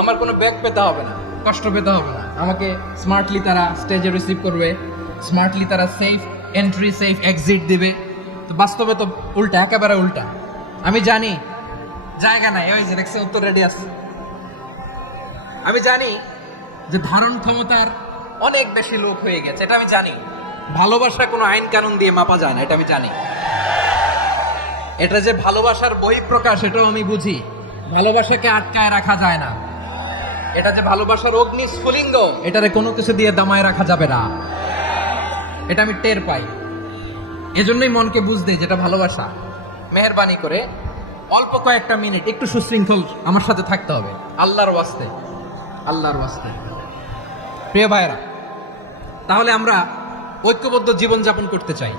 আমার কোনো ব্যাক পেতে হবে না, কষ্ট পেতে হবে না। আমাকে স্মার্টলি তারা স্টেজে রিসিভ করবে, স্মার্টলি তারা সেফ এন্ট্রি সেফ এক্সিট দিবে। তো বাস্তবে তো উল্টা, একেবারে উল্টা। আমি জানি জায়গা নাই, ওই যে দেখছে উত্তর রেডি আছে। আমি জানি যে ধারণ ক্ষমতার অনেক বেশি লোক হয়ে গেছে, এটা আমি জানি। ভালোবাসা কোনো আইন কানুন দিয়ে মাপা যায় না, এটা আমি জানি। এটা যে ভালোবাসার বহিঃপ্রকাশ, এটাও আমি বুঝি। ভালোবাসাকে আটকায় রাখা যায় না। এটা যে ভালোবাসার অগ্নি স্ফুলিঙ্গ, এটারে কোনো কিছু দিয়ে দামায় রাখা যাবে না, এটা আমি টের পাই। এজন্যই মনকে বুঝতে যেটা ভালোবাসা। মেহেরবানি করে অল্প কয়েকটা মিনিট একটু সুশৃঙ্খল আমার সাথে থাকতে হবে, আল্লাহর ওয়াস্তে, আল্লাহর ওয়াস্তে। প্রিয় ভাইরা, তাহলে আমরা ঐক্যবদ্ধ জীবনযাপন করতে চাই,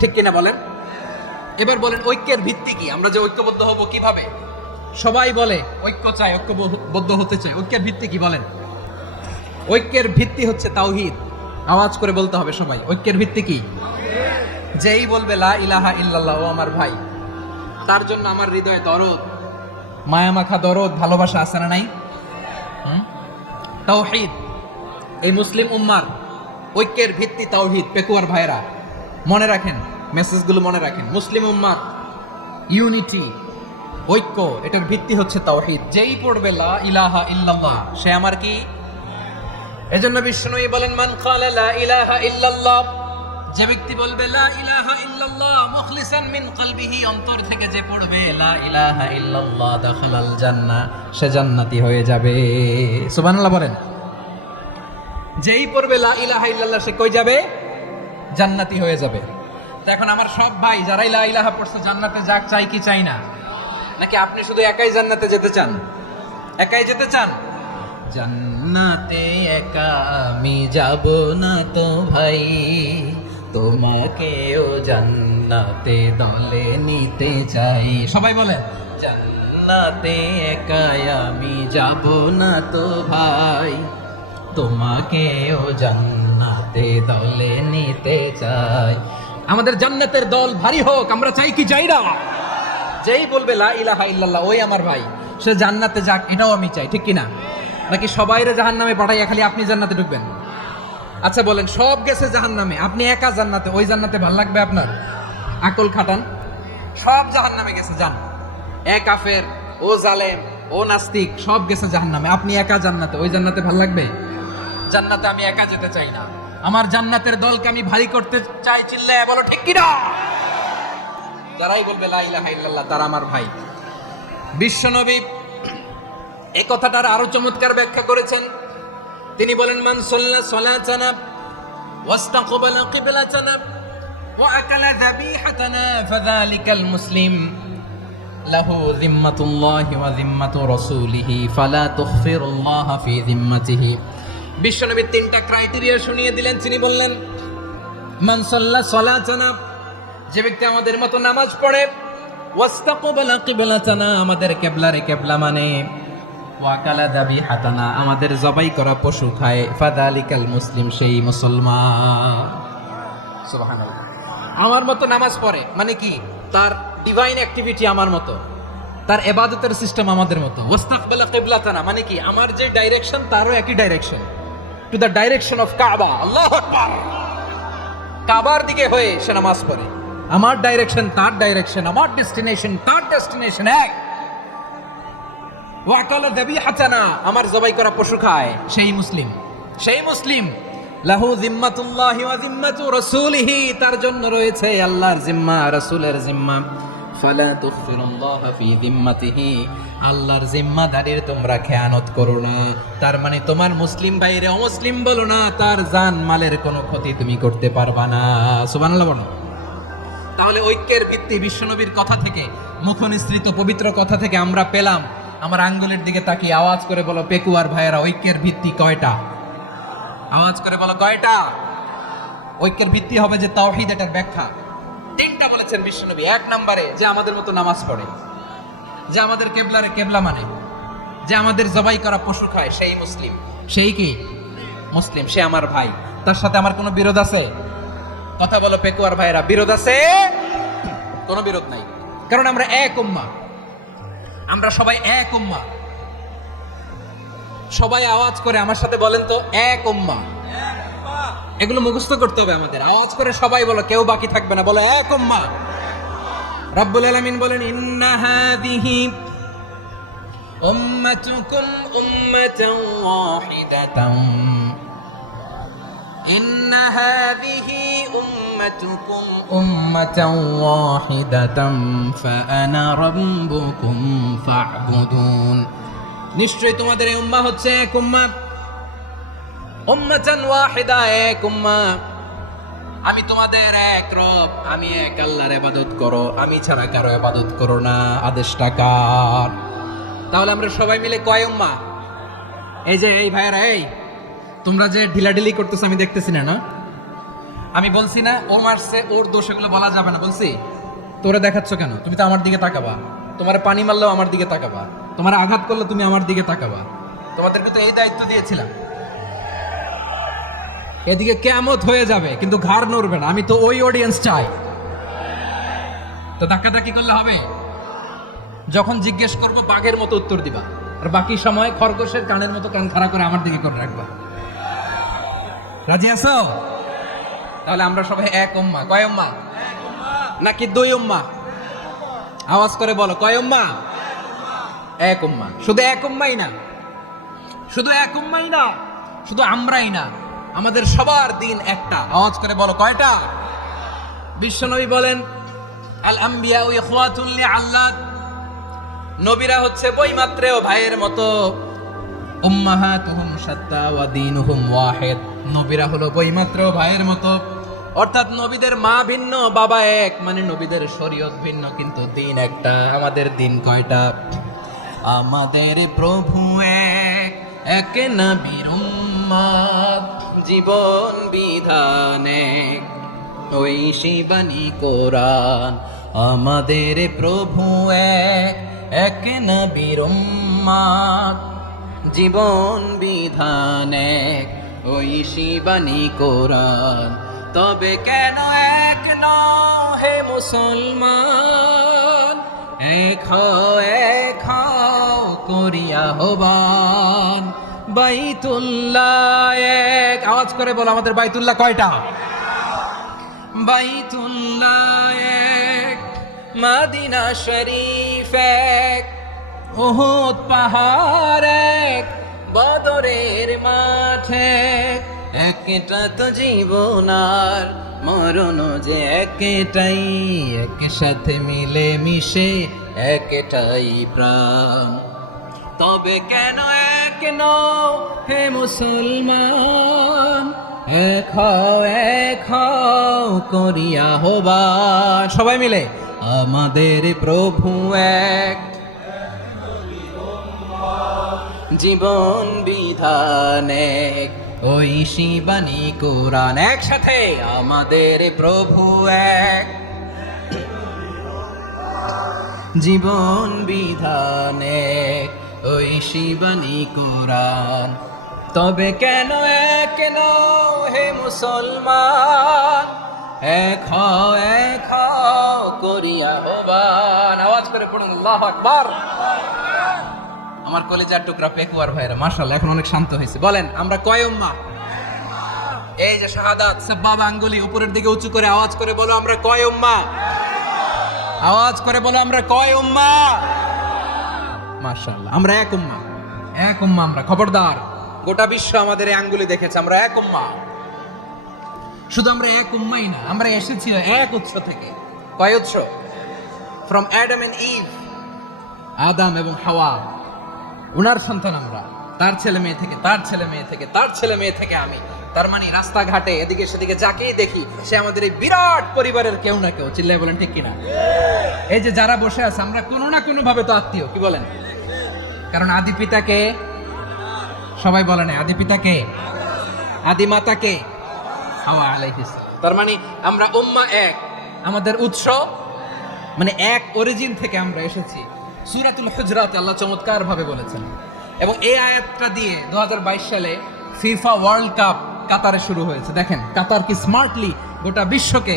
ঠিক কিনা বলেন? এবার বলেন ঐক্যের ভিত্তি কি? আমরা যে ঐক্যবদ্ধ হব কিভাবে? সবাই বলে ঐক্য চাই, ঐক্যবদ্ধ হতে চাই। ঐক্যের ভিত্তি কি বলেন? ঐক্যের ভিত্তি হচ্ছে তাওহীদ। আওয়াজ করে বলতে হবে সবাই, ঐক্যের ভিত্তি কি? যেই বলবে লা ইলাহা ইল্লাল্লাহ, ও আমার ভাই, তার জন্য আমার হৃদয়ে দরদ, মায়ামাখা দরদ, ভালোবাসা আছে না নাই? তাওহীদ। এই মুসলিম উম্মার ঐক্যের ভিত্তি তাওহীদ। পেকুয়ার ভাইরা মনে রাখেন, মেসেজগুলো মনে রাখেন। মুসলিম উম্মার ইউনিটি, ঐক্য, এটার ভিত্তি হচ্ছে তাওহীদ। যেই পড়বে লা ইলাহা ইল্লাল্লাহ, সে আমার কি? এজন্য বিষ্ণুই বলেন মান ক্বালা লা ইলাহা ইল্লাল্লাহ, যে ব্যক্তি বলবে লা ইলাহা ইল্লাল্লাহ মুখলিসান মিন কলবিহি, অন্তর থেকে যে পড়বে লা ইলাহা ইল্লাল্লাহ, দাখালাল জান্নাহ, সে জান্নাতি হয়ে যাবে। সুবহানাল্লাহ বলেন। যেই পড়বে লা ইলাহা ইল্লাল্লাহ, সে কই যাবে? জান্নাতি হয়ে যাবে। তো এখন আমার সব ভাই যারাই লা ইলাহা পড়ছে জান্নাতে যাক, চাই কি চাই না? নাকি আপনি শুধু একাই জান্নাতে যেতে চান? একাই যেতে চান? জান্নাতে একা আমি যাব না তো ভাই, তোমাকেও জান্নাতে দলে নিতে চাই। সবাই বলেন জান্নাতে জান্নাতে একাই আমি যাব না তো ভাই, তোমাকেও জান্নাতে দলে নিতে চাই। আমাদের জান্নাতের দল ভারী হোক, আমরা চাই কি চাই না? যেই বলবে লা ইলাহা ইল্লাল্লাহ ওই আমার ভাই, সে জান্নাতে যাক, এটাও আমি চাই, ঠিক কিনা? নাকি সবাইরে জাহান্নামে পাঠাইয়া খালি আপনি জান্নাতে ঢুকবেন? আচ্ছা বলেন, সব গেছে জাহান্নামে, আপনি একা জান্নাতে, ওই জান্নাতে ভাল লাগবে আপনার? আকল খাটান। সব জাহান্নামে গেছে, যান। এ কাফের, ও জালেম, ও নাস্তিক, সব গেছে জাহান্নামে, আপনি একা জান্নাতে, ওই জান্নাতে ভাল লাগবে? জান্নাতে আমি একা যেতে চাই না, আমার জান্নাতের দলকে আমি ভারী করতে চাই। চিল্লায় বলো ঠিক কিনা? যারাই বলবে লা ইলাহা ইল্লাল্লাহ তারা আমার ভাই। বিশ্বনবী এই কথাটার আরো চমৎকার ব্যাখ্যা করেছেন। তিনি বলেন, মান সাল্লা সালাতানা ওয়াস্তাকবালা কিবলাতানা ওয়া আকালা যাবিহাতানা ফাযালিকাল মুসলিম লাহু যিম্মাতুল্লাহি ওয়া যিম্মাতু রাসূলিহি ফালা তুখফিরুল্লাহ ফি যিম্মাতিহি। বিশ্বনবী তিনটা ক্রাইটেরিয়া শুনিয়ে দিলেন। তিনি বললেন, মান সাল্লা সালাতানা, যে ব্যক্তি আমাদের মতো নামাজ পড়ে, ওয়াস্তাকবালা কিবলাতানা, আমাদের কিবলারে কিবলা মানে, ওয়াকালা যাবিহাতানা, আমাদের জবাই করা পশু খায়, ফাযালিকাল মুসলিম, সেই মুসলমান। সুবহানাল্লাহ। আমার মতো নামাজ পড়ে মানে কি? তার ডিভাইন অ্যাক্টিভিটি আমার মতো, তার ইবাদতের সিস্টেম আমাদের মতো। ওয়াস্তাকবালা কিবলাতানা মানে কি? আমার যে ডাইরেকশন তারও একই direction, to the direction of কাবা। আল্লাহু আকবার। কাবার দিকে হয়ে সে নামাজ পড়ে। আমার ডাইরেকশন তার ডাইরেকশন, আমার ডেস্টিনেশন তার ডেস্টিনেশন এক। ওয়াকালা যাবিহাতানা, আমার জবাই করা পশু খায়, সেই মুসলিম। সেই মুসলিম। লাহু যিম্মাতুল্লাহি ওয়া যিম্মাতু রাসূলিহি, তার জন্য রয়েছে আল্লাহর জিম্মা, রাসূলের জিম্মা। ফালা তুখফিরুল্লাহ ফি যিম্মাতিহি, আল্লাহর জিম্মাদারির তোমরা খেয়ানত করো না। তার মানে তোমার মুসলিম ভাইরে অমুসলিম বলো না, তার জান মালের কোনো ক্ষতি তুমি করতে পারবা না। সুবহানাল্লাহ বলো। তাহলে ঐক্যের ভিত্তি বিশ্বনবীর কথা থেকে, মুখনিসৃত পবিত্র কথা থেকে আমরা পেলাম। আমার আঙ্গুলের দিকে তাকিয়ে আওয়াজ করে বলো পেকুয়ার ভাইয়েরা, ঐক্যের ভিত্তি কয়টা? আওয়াজ করে বলো কয়টা? ঐক্যের ভিত্তি হবে যে তাওহীদ, এটার ব্যাখ্যা তিনটা বলেছেন বিশ্বনবী। এক নম্বরে, যে আমাদের মতো নামাজ পড়ে, যে আমাদের কেবলারে কেবলা মানে, যে আমাদের জবাই করা পশু খায়, সেই মুসলিম। সেই কি? মুসলিম, সে আমার ভাই। তার সাথে আমার কোনো বিরোধ আছে? কথা বলো পেকুয়ার ভাইয়েরা, বিরোধ আছে? কোনো বিরোধ নাই, কারণ আমরা এক উম্মাহ, আমরা সবাই এক উম্মাহ। সবাই আওয়াজ করে আমার সাথে বলেন তো, এক উম্মাহ। এগুলো মুখস্থ করতে হবে আমাদের। আওয়াজ করে সবাই বলো, কেউ বাকি থাকবে না, বলো এক উম্মাহ। রব্বুল আলামিন বলেন, ইন্না হাযিহি উম্মাতুকুম উম্মাতান ওয়াহিদাতান, ইন্না হাযিহি উম্মাতুকুম উম্মাতান ওয়াহিদাতান ফাআনা রাব্বুকুম ফা'বুদুন। নিশ্চয়ই তোমাদের এই উম্মাহ হচ্ছে এক উম্মাহ। উম্মাতান ওয়াহিদা, এক উম্মাহ। আমি তোমাদের এক রব, আমি এক আল্লাহর ইবাদত করো, আমি ছাড়া কারো ইবাদত করো না। আদেশটা কার? তাহলে আমরা সবাই মিলে কয় উম্মাহ? এই যে এই ভাইয়েরা, এই তোমরা যে ঢিলাঢিলি করতেছো আমি দেখতেছি না, না? আমি বলছি না ও মারছে, ওর দোষ, এগুলো বলা যাবে না বলছি? তোরা দেখাচ্ছ কেন? তুমি তো আমার দিকে তাকাবা। তোমার পানি মারলেও আমার দিকে তাকাবা, তোমার আঘাত করলে তুমি আমার দিকে তাকাবা। তোমাদেরকে তো এই দায়িত্ব দিয়েছিলাম। এদিকে কিয়ামত হয়ে যাবে কিন্তু ঘাড় নড়বে না, আমি তো ওই অডিয়েন্স চাই। তো ধাক্কাধাক্কি করলে হবে? যখন জিজ্ঞেস করবো বাঘের মতো উত্তর দিবা, আর বাকি সময় খরগোশের কানের মতো কান খাড়া করে আমার দিকে করে রাখবা। রাজি আছো? তাহলে আমরা সবাই এক উম্মাহ। কয় উম্মাহ? নাকি দুই উম্মাহ? আওয়াজ করে বলো, কয় উম্মাহ? এক উম্মাহ। শুধু এক উম্মাহই না, শুধু এক উম্মাহই না, শুধু আমরাই না, আমাদের সবার দিন একটা। আওয়াজ করে বলো কয়টা? বিশ্বনবী বলেন, আল আম্বিয়া ইখওয়াতুন লিআল্লাত, নবীরা হচ্ছে বৈমাত্রেয় ভাইয়ের মতো। উম্মাহাতুহুম শাত্তা ওয়া দীনুহুম ওয়াহিদ, নবীরা হলো বৈমাত্রেয় ভাইয়ের মতো। অর্থাৎ নবীদের মা ভিন্ন, বাবা এক, মানে নবীদের শরীয়ত ভিন্ন কিন্তু দিন একটা। আমাদের দিন কয়টা? আমাদের প্রভু এক, এক নবীর উম্মত, জীবন বিধান এক, ওই শিবানী কোরআন। আমাদের প্রভু এক, এক নবীর উম্মত, জীবন বিধান এক, ওই শিবানী কোরআন। তবে কেন এক নও হে মুসলমান, এক হও করিয়া হবান। বাইতুল্লাহ এক, আওয়াজ করে বলো আমাদের বাইতুল্লাহ কয়টা? বাইতুল্লাহ এক, মদিনা শরীফ এক, উহুদ পাহাড় এক, বদরের মাঠ এক। একটা তো জীবন আর মরণ যে একটাই, একসাথে মিলে মিশে একটাই প্রাণ। তবে কেন এক নও হে মুসলমান, এক হও করিয়া হবান। সবাই মিলে আমাদের প্রভু এক, জীবন বিধান এক, ওই শিবানী কোরআন। একসাথে আমাদের প্রভু এক, জীবন বিধান এক, ওই শিবানী কোরআন। তবে কেন এক নও হে মুসলমান, এক হও করিয়া হবান। আওয়াজ করে পড়ুন আল্লাহু আকবার। আমার কলেজার টুকরা পেকুয়ার ভাইরা মাশাআল্লাহ এখন অনেক শান্ত হয়েছে। বলেন আমরা কয় উম্মাহ? এই যে শাহাদাত সাব্বাবা আঙ্গুলি উপরের দিকে উঁচু করে আওয়াজ করে বলো আমরা কয় উম্মাহ? আওয়াজ করে বলো আমরা কয় উম্মাহ? মাশাআল্লাহ আমরা এক উম্মাহ, এক উম্মাহ আমরা। খবরদার, গোটা বিশ্ব আমাদের এই আঙ্গুলি দেখেছে আমরা এক উম্মাহ। শুধু আমরা এক উম্মাই না, আমরা এসেছি এক উৎস থেকে। কয় উৎস? ফ্রম অ্যাডাম এন্ড ইভ, আদম এবং হাওয়া, উনার সন্তান আমরা। তার ছেলে মেয়ে থেকে, তার ছেলে মেয়ে থেকে, তার ছেলে মেয়ে থেকে আমি। তার মানে রাস্তাঘাটে এদিকে সেদিকে যাকেই দেখি সে আমাদের এই বিরাট পরিবারের কেউ না কেউ। চিল্লায় বলেন ঠিক কিনা? এই যে যারা বসে আছে আমরা কোনো না কোনো ভাবে তো আত্মীয়, কি বলেন? কারণ আদি পিতাকে সবাই বলে না, আদি পিতাকে, আদি মাতাকে হাওয়া আলাইহিস সালাম। তার মানে আমরা উম্মাহ এক, আমাদের উৎস মানে এক অরিজিন থেকে আমরা এসেছি। সূরাতুল হুজরাতে আল্লাহ চমৎকার ভাবে বলেছেন। এবং এই আয়াতটা দিয়ে 2022 সালে ফিফা ওয়ার্ল্ড কাপ কাতারে শুরু হয়েছে। দেখেন কাতার কি স্মার্টলি গোটা বিশ্বকে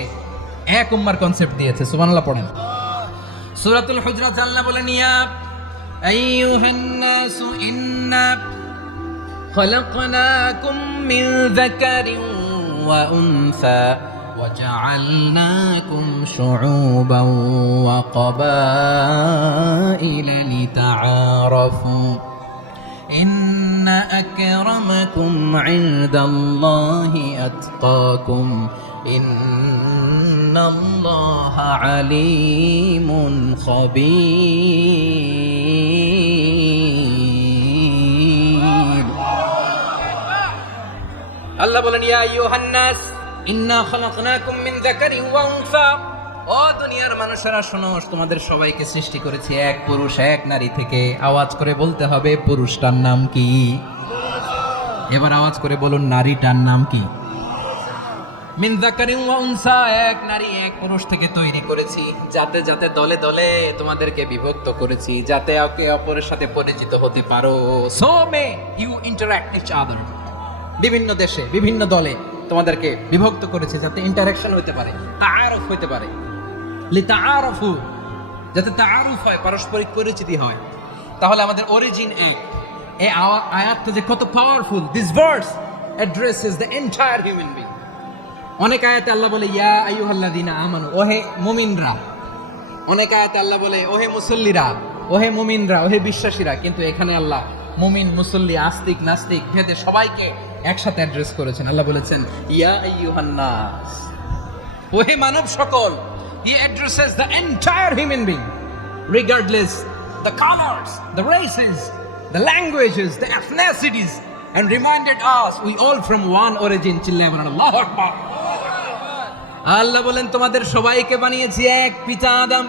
এক উম্মার কনসেপ্ট দিয়েছে। সুবহানাল্লাহ পড়েন। সূরাতুল হুজরাত আল্লাহ বলেন ইয়া আইয়ুহান নাসু ইন্না খলাকনাকুম মিন যাকারিন ওয়া উনসা وجعلناكم شعوبا وقبائل لتعارفوا إن أكرمكم عند الله أتقاكم إن الله عليم خبير الله بولن يا أيها الناس ইন্না খালাকনাকুম মিন যাকারিন ওয়া উনসা। ও দুনিয়ার মানুষেরা শোনো, তোমাদের সবাইকে সৃষ্টি করেছি এক পুরুষ এক নারী থেকে। আওয়াজ করে বলতে হবে পুরুষটার নাম কি? এবার আওয়াজ করে বলুন নারীটার নাম কি? মিন যাকারিন ওয়া উনসা, এক নারী এক পুরুষ থেকে তৈরি করেছি। যাতে যাতে দলে দলে তোমাদেরকে বিভক্ত করেছি, যাতে একে অপরের সাথে পরিচিত হতে পারো। So may you interact each other. বিভিন্ন দেশে বিভিন্ন দলে তোমাদেরকে বিভক্ত করেছে যাতে ইন্টারঅ্যাকশন হতে পারে, তাআরুফ হতে পারে। লিতাআরফু, যাতে তাআরুফ হয়, পারস্পরিক পরিচিতি হয়। তাহলে আমাদের অরিজিন এক। এই আয়াতটা যে কত powerful. This verse addresses the entire human being. অনেক আয়াতে আল্লাহ বলে ইয়া আইয়ুহাল্লাযীনা আমানু, ওহে মুমিনরা। অনেক আয়াতে আল্লাহ বলে ওহে মুসল্লিরা, ওহে মুমিনরা, ওহে বিশ্বাসীরা। কিন্তু এখানে আল্লাহ মুমিন মুসল্লি আস্তিক নাস্তিক ভেদে সবাইকে একসাথে অ্যাড্রেস করেছেন। আল্লাহ বলেছেন ইয়া আইয়ুহান নাস, ওহে মানব সকল। হি addresses the entire human being regardless the colours, the races, the languages, the এথনিসিটিস, and reminded us we all from one origin. চিল্লায় বলেন আল্লাহু আকবার। আল্লাহ বলেন তোমাদের সবাইকে বানিয়েছি এক পিতা আদম,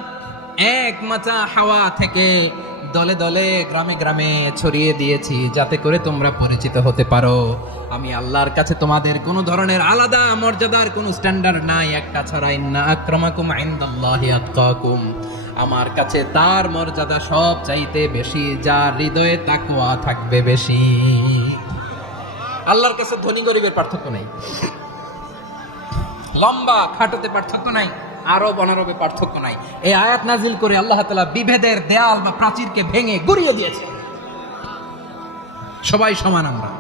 এক মাতা হাওয়া থেকে। দলে দলে গ্রামে গ্রামে ছড়িয়ে দিয়েছি যাতে করে তোমরা পরিচিত হতে পারো। আমি আল্লাহর কাছে তোমাদের কোনো ধরনের আলাদা মর্যাদার কোনো স্ট্যান্ডার্ড নাই, একটা ছাড়া। ইন্না আকরামাকুম ইনদাল্লাহি আতকাকুম, আমার কাছে তার মর্যাদা সব চাইতে বেশি, যার হৃদয়ে তাকওয়া থাকবে বেশি। আল্লাহর কাছে ধনী গরিবের পার্থক্য নাই, লম্বা খাটোতে পার্থক্য নাই, আরব অনারবে পার্থক্য নাই। এই আয়াত নাজিল করে আল্লাহ তাআলা বিভেদের দেয়াল বা প্রাচীরকে ভেঙে গুড়িয়ে দিয়েছে। সবাই সমান, আমরা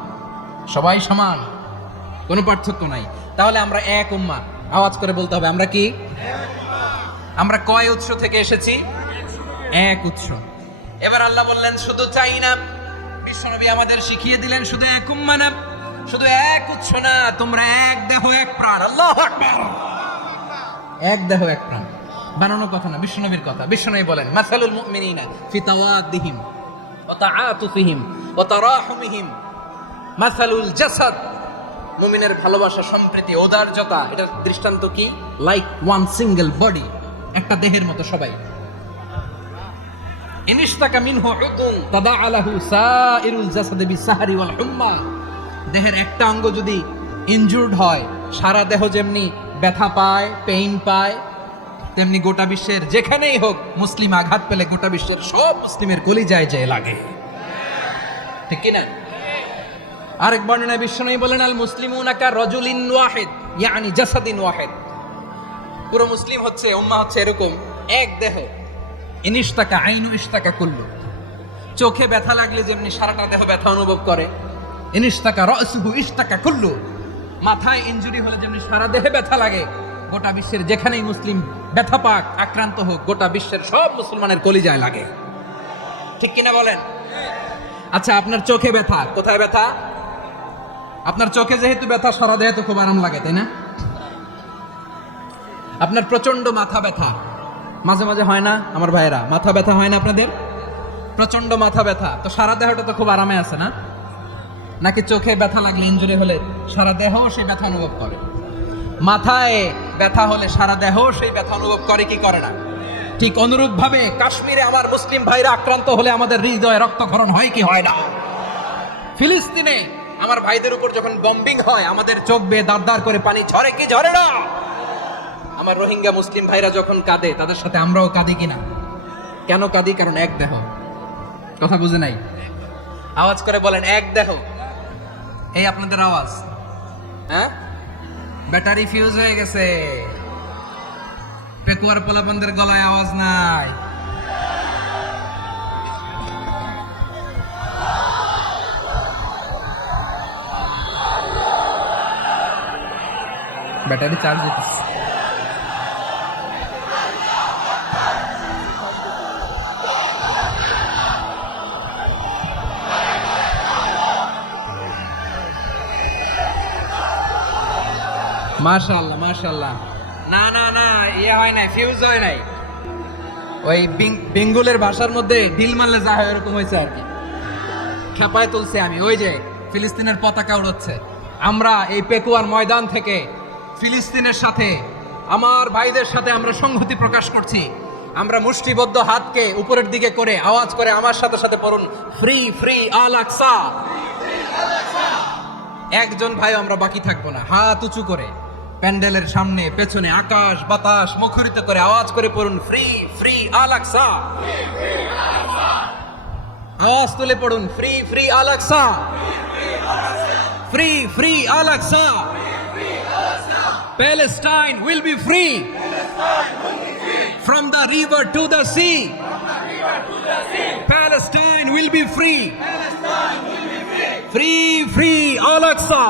সবাই সমান, কোনো পার্থক্য নাই। তাহলে আমরা এক উম্মাহ, আওয়াজ করে বলতে হবে আমরা কি? আমরা কয় উৎস থেকে এসেছি? এক উৎস। এবার আল্লাহ বললেন শুধু চাই না, বিশ্বনবী আমাদের শিখিয়ে দিলেন শুধু এক উম্মাহ না, শুধু এক উৎস না, তোমরা এক দেহ এক প্রাণ। আল্লাহু আকবার। এক দেহ এক প্রাণ বানানো কথা না, বিশ্বনবীর কথা। বিশ্বনবী বলেন মাসালুল মুমিনিনা ফি তাওয়াদ্দিহিম ওয়া তাআতুফিহিম ওয়া তারাহুমিহিম মাসালুল জাসাদ। মুমিনের ভালোবাসা, সম্প্রীতি, ঔদার্যতা, এটার দৃষ্টান্ত কি? লাইক ওয়ান সিঙ্গেল বডি, একটা দেহের মতো সবাই। ইনিশতাকা মিনহু উদুন তাদাআ লাহু সাইরুল জাসাদি বিসাহরি ওয়াল হুম্মা। দেহের একটা অঙ্গ যদি ইনজুর্ড হয়, সারা দেহ যেমনি ব্যথা পায়, পেইন পায়, তেমনি গোটা বিশ্বের যেখানেই হোক মুসলিম আঘাত পেলে গোটা বিশ্বের সব মুসলিমের কলিজায় যায় লাগে, ঠিক কি না? আরেক বর্ণনায় বিশ্বনবী বলেন আল মুসলিমুনা কা রাজুলিন ওয়াহিদ ইয়ানি জাসাদিন ওয়াহিদ। পুরো মুসলিম হচ্ছে, উম্মাহ হচ্ছে এরকম এক দেহ। ইনিশতাকা আইনু ইশতাকা কুল্লু। চোখে ব্যথা লাগলে যেমনি সারাটা দেহ ব্যথা অনুভব করে, ইনিশতাকা রাসুহু ইশতাকা কুল্লু। মাথায় ইনজুরি হলে যেমনি সারা দেহে ব্যথা লাগে, গোটা বিশ্বের যেখানেই মুসলিম ব্যথা পাক, আক্রান্ত হোক, গোটা বিশ্বের সব মুসলমানের কলিজায় লাগে, ঠিক কিনা বলেন? আচ্ছা, আপনার চোখে ব্যথা, কোথায় ব্যথা? আপনার চোখে যেহেতু ব্যথা, সারা দেহে তো খুব আরাম লাগে, তাই না? আপনার প্রচন্ড মাথা ব্যথা মাঝে মাঝে হয় না আমার ভাইয়েরা? মাথা ব্যথা হয় না আপনাদের? প্রচন্ড মাথা ব্যথা, তো সারা দেহটা তো খুব আরামে আছে না? নাকি চোখে ব্যথা লাগলে, ইনজুরি হলে সারা দেহ সেই ব্যথা অনুভব করে? মাথায় ব্যথা হলে সারা দেহ সেই ব্যথা অনুভব করে কি করে না? ঠিক অনুরূপ ভাবে কাশ্মীরে আমার মুসলিম ভাইরা আক্রান্ত হলে আমাদের হৃদয়ে রক্তক্ষরণ হয় কি হয় না? ফিলিস্তিনে আমার ভাইদের উপর যখন বম্বিং হয়, আমাদের চোখ বেয়ে দাঁড় দাঁড় করে পানি ঝরে কি ঝরে না? আমার রোহিঙ্গা মুসলিম ভাইরা যখন কাঁদে, তাদের সাথে আমরাও কাঁদি কিনা? কেন কাঁদি? কারণ এক দেহ। কথা বুঝে নাই? আওয়াজ করে বলেন এক দেহ। এই আপনাদের আওয়াজ, হ্যাঁ? ব্যাটারি ফিউজ হয়ে গেছে, পেকুয়ার পোলাপানদের গলায় আওয়াজ নাই। ব্যাটারি চার্জ দিতেছে। মাশাআল্লাহ মাশাআল্লাহ। না না না, ইয়ে হয় নাই, ফিউজ হয় নাই। ওই বেঙ্গলের ভাষার মধ্যে ঢিল মারলে যা হয় এরকম হয়েছে আর কি। খেপায় তুলছে আমি, ওই যে ফিলিস্তিনের পতাকা উড়াচ্ছে। আমরা এই পেকুয়ার ময়দান থেকে ফিলিস্তিনের সাথে, আমার ভাইদের সাথে আমরা সংহতি প্রকাশ করছি। আমরা মুষ্টিবদ্ধ হাতকে উপরের দিকে করে আওয়াজ করে আমার সাথে সাথে পড়ুন, ফ্রি ফ্রি আল আকসা। একজন ভাই আমরা বাকি থাকবো না, হাত উঁচু করে প্যান্ডেলের সামনে পেছনে আকাশ বাতাস মুখরিত করে আওয়াজ করে পড়ুন, ফ্রি ফ্রি আল আকসা। আওয়াজ তুলে পড়ুন, free free Al Aqsa, free free Al Aqsa. Palestine will be free from the river to the sea. Palestine will be free. Free free Al Aqsa.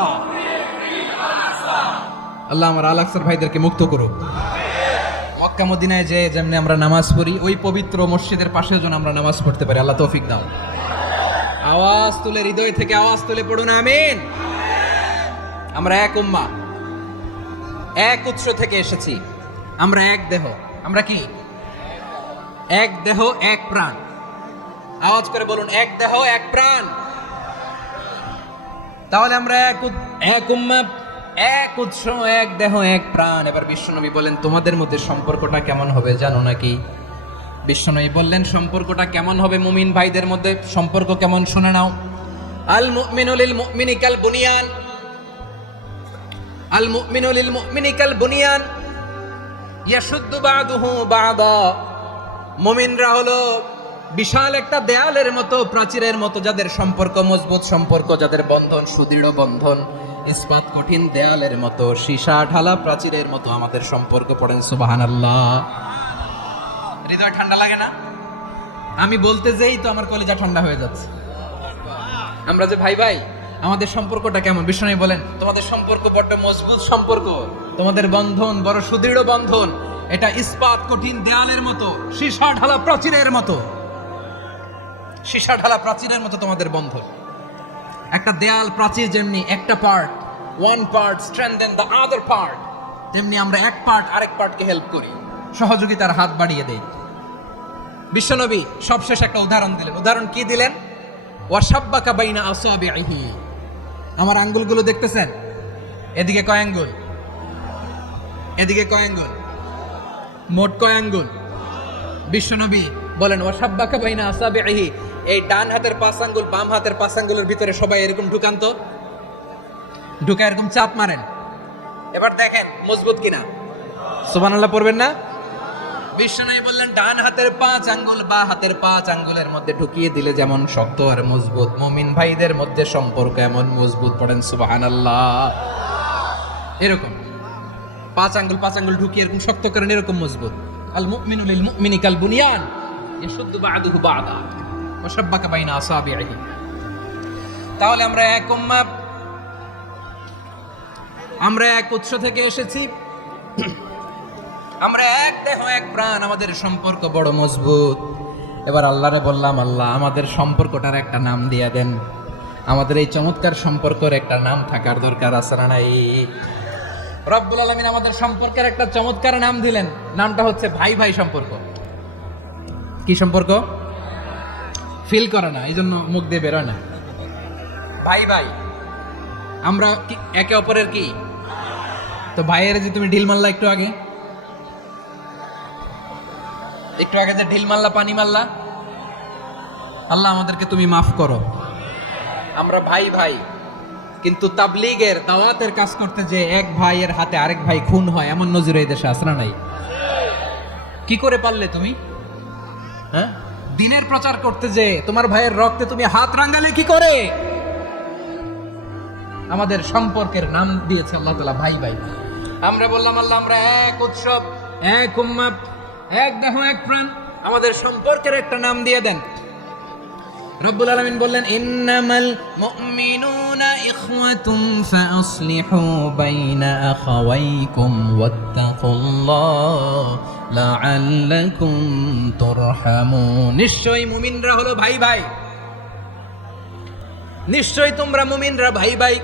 আল্লাহ আমার আল আকসার ভাইদেরকে মুক্ত করুক। মক্কা মদিনায় যে যেমনি আমরা নামাজ পড়ি, ওই পবিত্র মসজিদের পাশে যেন আমরা নামাজ পড়তে পারি। আল্লাহ তৌফিক দাও। আওয়াজ তুলে, হৃদয় থেকে আওয়াজ তুলে পড়ুন আমিন। আমরা এক উম্মাহ, এক উৎস থেকে এসেছি, আমরা এক দেহ। আমরা কি? এক দেহ এক প্রাণ। আওয়াজ করে বলুন, এক দেহ এক প্রাণ। তাহলে আমরা এক উম্মাহ, এক উৎস, এক দেহ এক প্রাণ। এবার বিশ্বনবী বলেন তোমাদের মধ্যে সম্পর্কটা কেমন হবে জানো নাকি? বিশ্বনবী বললেন সম্পর্কটা কেমন হবে মুমিন ভাইদের মধ্যে, সম্পর্ক কেমন শুনে নাও। আল মুমিনু লিল মুমিনি কাল বুনিয়ান, আল মুমিনু লিল মুমিনি কাল বুনিয়ান ইয়াশুদ্দু বা'দুহু বা'দা মুমিনরা হলো বিশাল একটা দেয়ালের মতো, প্রাচীরের মতো, যাদের সম্পর্ক মজবুত সম্পর্ক, যাদের বন্ধন সুদৃঢ় বন্ধন, ইস্পাত কঠিন দেয়ালের মতো, সীসা ঢালা প্রাচীরের মতো আমাদের সম্পর্ক। পড়েন সুবহানাল্লাহ। হৃদয় ঠান্ডা লাগে না? আমি বলতে যেই তো আমার কলিজা ঠান্ডা হয়ে যাচ্ছে। আমরা যে ভাই ভাই, আমাদের সম্পর্কটা কেমন? বিষ্ণু বলেন তোমাদের সম্পর্ক বড় মজবুত সম্পর্ক, তোমাদের বন্ধন বড় সুদৃঢ় বন্ধন, এটা ইস্পাত কঠিন দেয়ালের মতো, সীসা ঢালা প্রাচীরের মতো, সীসা ঢালা প্রাচীরের মতো তোমাদের বন্ধন। একটা দেয়াল প্রাচীর যেমনি একটা part, one part strengthen the other part, তেমনি আমরা এক পার্ট আরেক পার্টকে হেল্প করি, সহযোগিতার হাত বাড়িয়ে দেই। বিশ্বনবী সবশেষ একটা উদাহরণ দিলেন। উদাহরণ কি দিলেন? ওয়াসাব্বাকা বাইনা আসাবিহি। আমার আঙ্গুলগুলো দেখতেছেন? এদিকে কয় আঙ্গুল, এদিকে কয় আঙ্গুল, মোট কয় আঙ্গুল? বিশ্বনবী বলেন ওয়াসাব্বাকা বাইনা আসাবিহি, এই ডান হাতের 5 আঙ্গুল বাম হাতের 5 আঙ্গুলের ভিতরে সবাই এরকম ঢুকান তো, ঢুকে এরকম চাপ মারেন, এবার দেখেন মজবুত কিনা। সুবহানাল্লাহ পড়বেন না? বিশ্বনবী বললেন ডান হাতের 5 আঙ্গুল বা হাতের 5 আঙ্গুলের মধ্যে ঢুকিয়ে দিলে যেমন শক্ত আর মজবুত, মুমিন ভাইদের মধ্যে সম্পর্ক এমন মজবুত। পড়েন সুবহানাল্লাহ। এরকম 5 আঙ্গুল ঢুকিয়ে এরকম শক্ত করেন, এরকম মজবুত। আল মুমিনু লিল মুমিনি কাল বুনিয়ান ইয়াশুদ্দু বা'দুহু বা'দা ওয়া শাব্বাকা বাইনা আসাবিহি। তাহলে আমরা এক উম্মাহ, আমরা এক উৎস থেকে এসেছি, আমরা এক দেহ এক প্রাণ, আমাদের সম্পর্ক বড় মজবুত। এবার আল্লাহরে বললাম, আল্লাহ আমাদের সম্পর্কটার একটা নাম দিয়ে দেন, আমাদের এই চমৎকার সম্পর্কের একটা নাম থাকার দরকার আছে না নাই? রব্বুল আলামিন আমাদের সম্পর্কের একটা চমৎকার নাম দিলেন, নামটা হচ্ছে ভাই ভাই সম্পর্ক। কি সম্পর্ক? ফিল করে না, এই জন্য মুখ দিয়ে বেরোয় না। ভাই ভাই, আমরা একে অপরের কি? তো ভাইয়ের যে তুমি ঢিল মারলা একটু আগে, একটু আগে যে ঢিল মারলা, পানি মারলা, আল্লাহ আমাদেরকে তুমি মাফ করো। আমরা ভাই ভাই, কিন্তু তাবলীগের দাওয়াতের কাজ করতে যে এক ভাইয়ের হাতে আরেক ভাই খুন হয়, এমন নজির এই দেশে আছে না নাই? কি করে পারলে তুমি? হ্যাঁ, দিনের প্রচার করতে যে তোমার ভাইয়ের রক্তে তুমি হাত রাঙালে কি করে? আমাদের সম্পর্কের নাম দিয়েছে আল্লাহ তাআলা ভাই ভাই। আমরা বললাম আল্লাহ আমরা এক উৎসব, এক উম্মাহ, এক দেহ এক প্রাণ, আমাদের সম্পর্কের একটা নাম দিয়ে দেন। রব্বুল আলামিন বললেন ইন্নামাল মুমিনুনা ইখওয়াতুন ফাআসলিহু বাইনা আখাওয়াইকুম ওয়াত্তাকুল্লাহ লাআল্লাকুম তুরহামুন। নিশ্চয়ই মুমিনরা হলো ভাই ভাই, নিশ্চয়ই তোমরা মুমিনরা ভাই ভাই,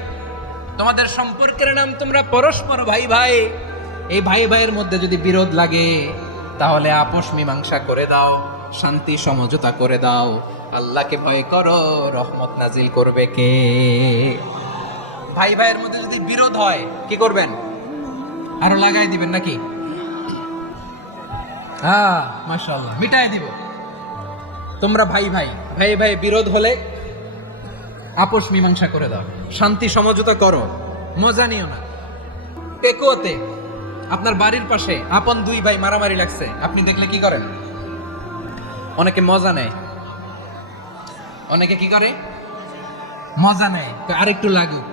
তোমাদের সম্পর্কের নাম তোমরা পরস্পর ভাই ভাই। এই ভাই ভাইয়ের মধ্যে যদি বিরোধ লাগে তাহলে আপোষ মীমাংসা করে দাও, শান্তি সমঝোতা করে দাও। আল্লাহকে ভয় করো, রহমত নাজিল করবে কে? ভাই ভাইয়ের মধ্যে যদি বিরোধ হয় কি করবেন? আরো লাগাই দিবেন নাকি? হ্যাঁ মাশাআল্লাহ, মিটাই দিব। তোমরা ভাই ভাই, ভাই ভাই বিরোধ হলে আপোষ মীমাংসা করে দাও, শান্তি সমঝোতা করো, মজা নিও না। পেকুয়াতে আপনার বাড়ির পাশে আপন 2 ভাই মারামারি লাগছে, আপনি দেখলে কি করেন? অনেকে মজা নেয়, অনেকে কি করে? মজা নেয়, আরেকটু লাগুক।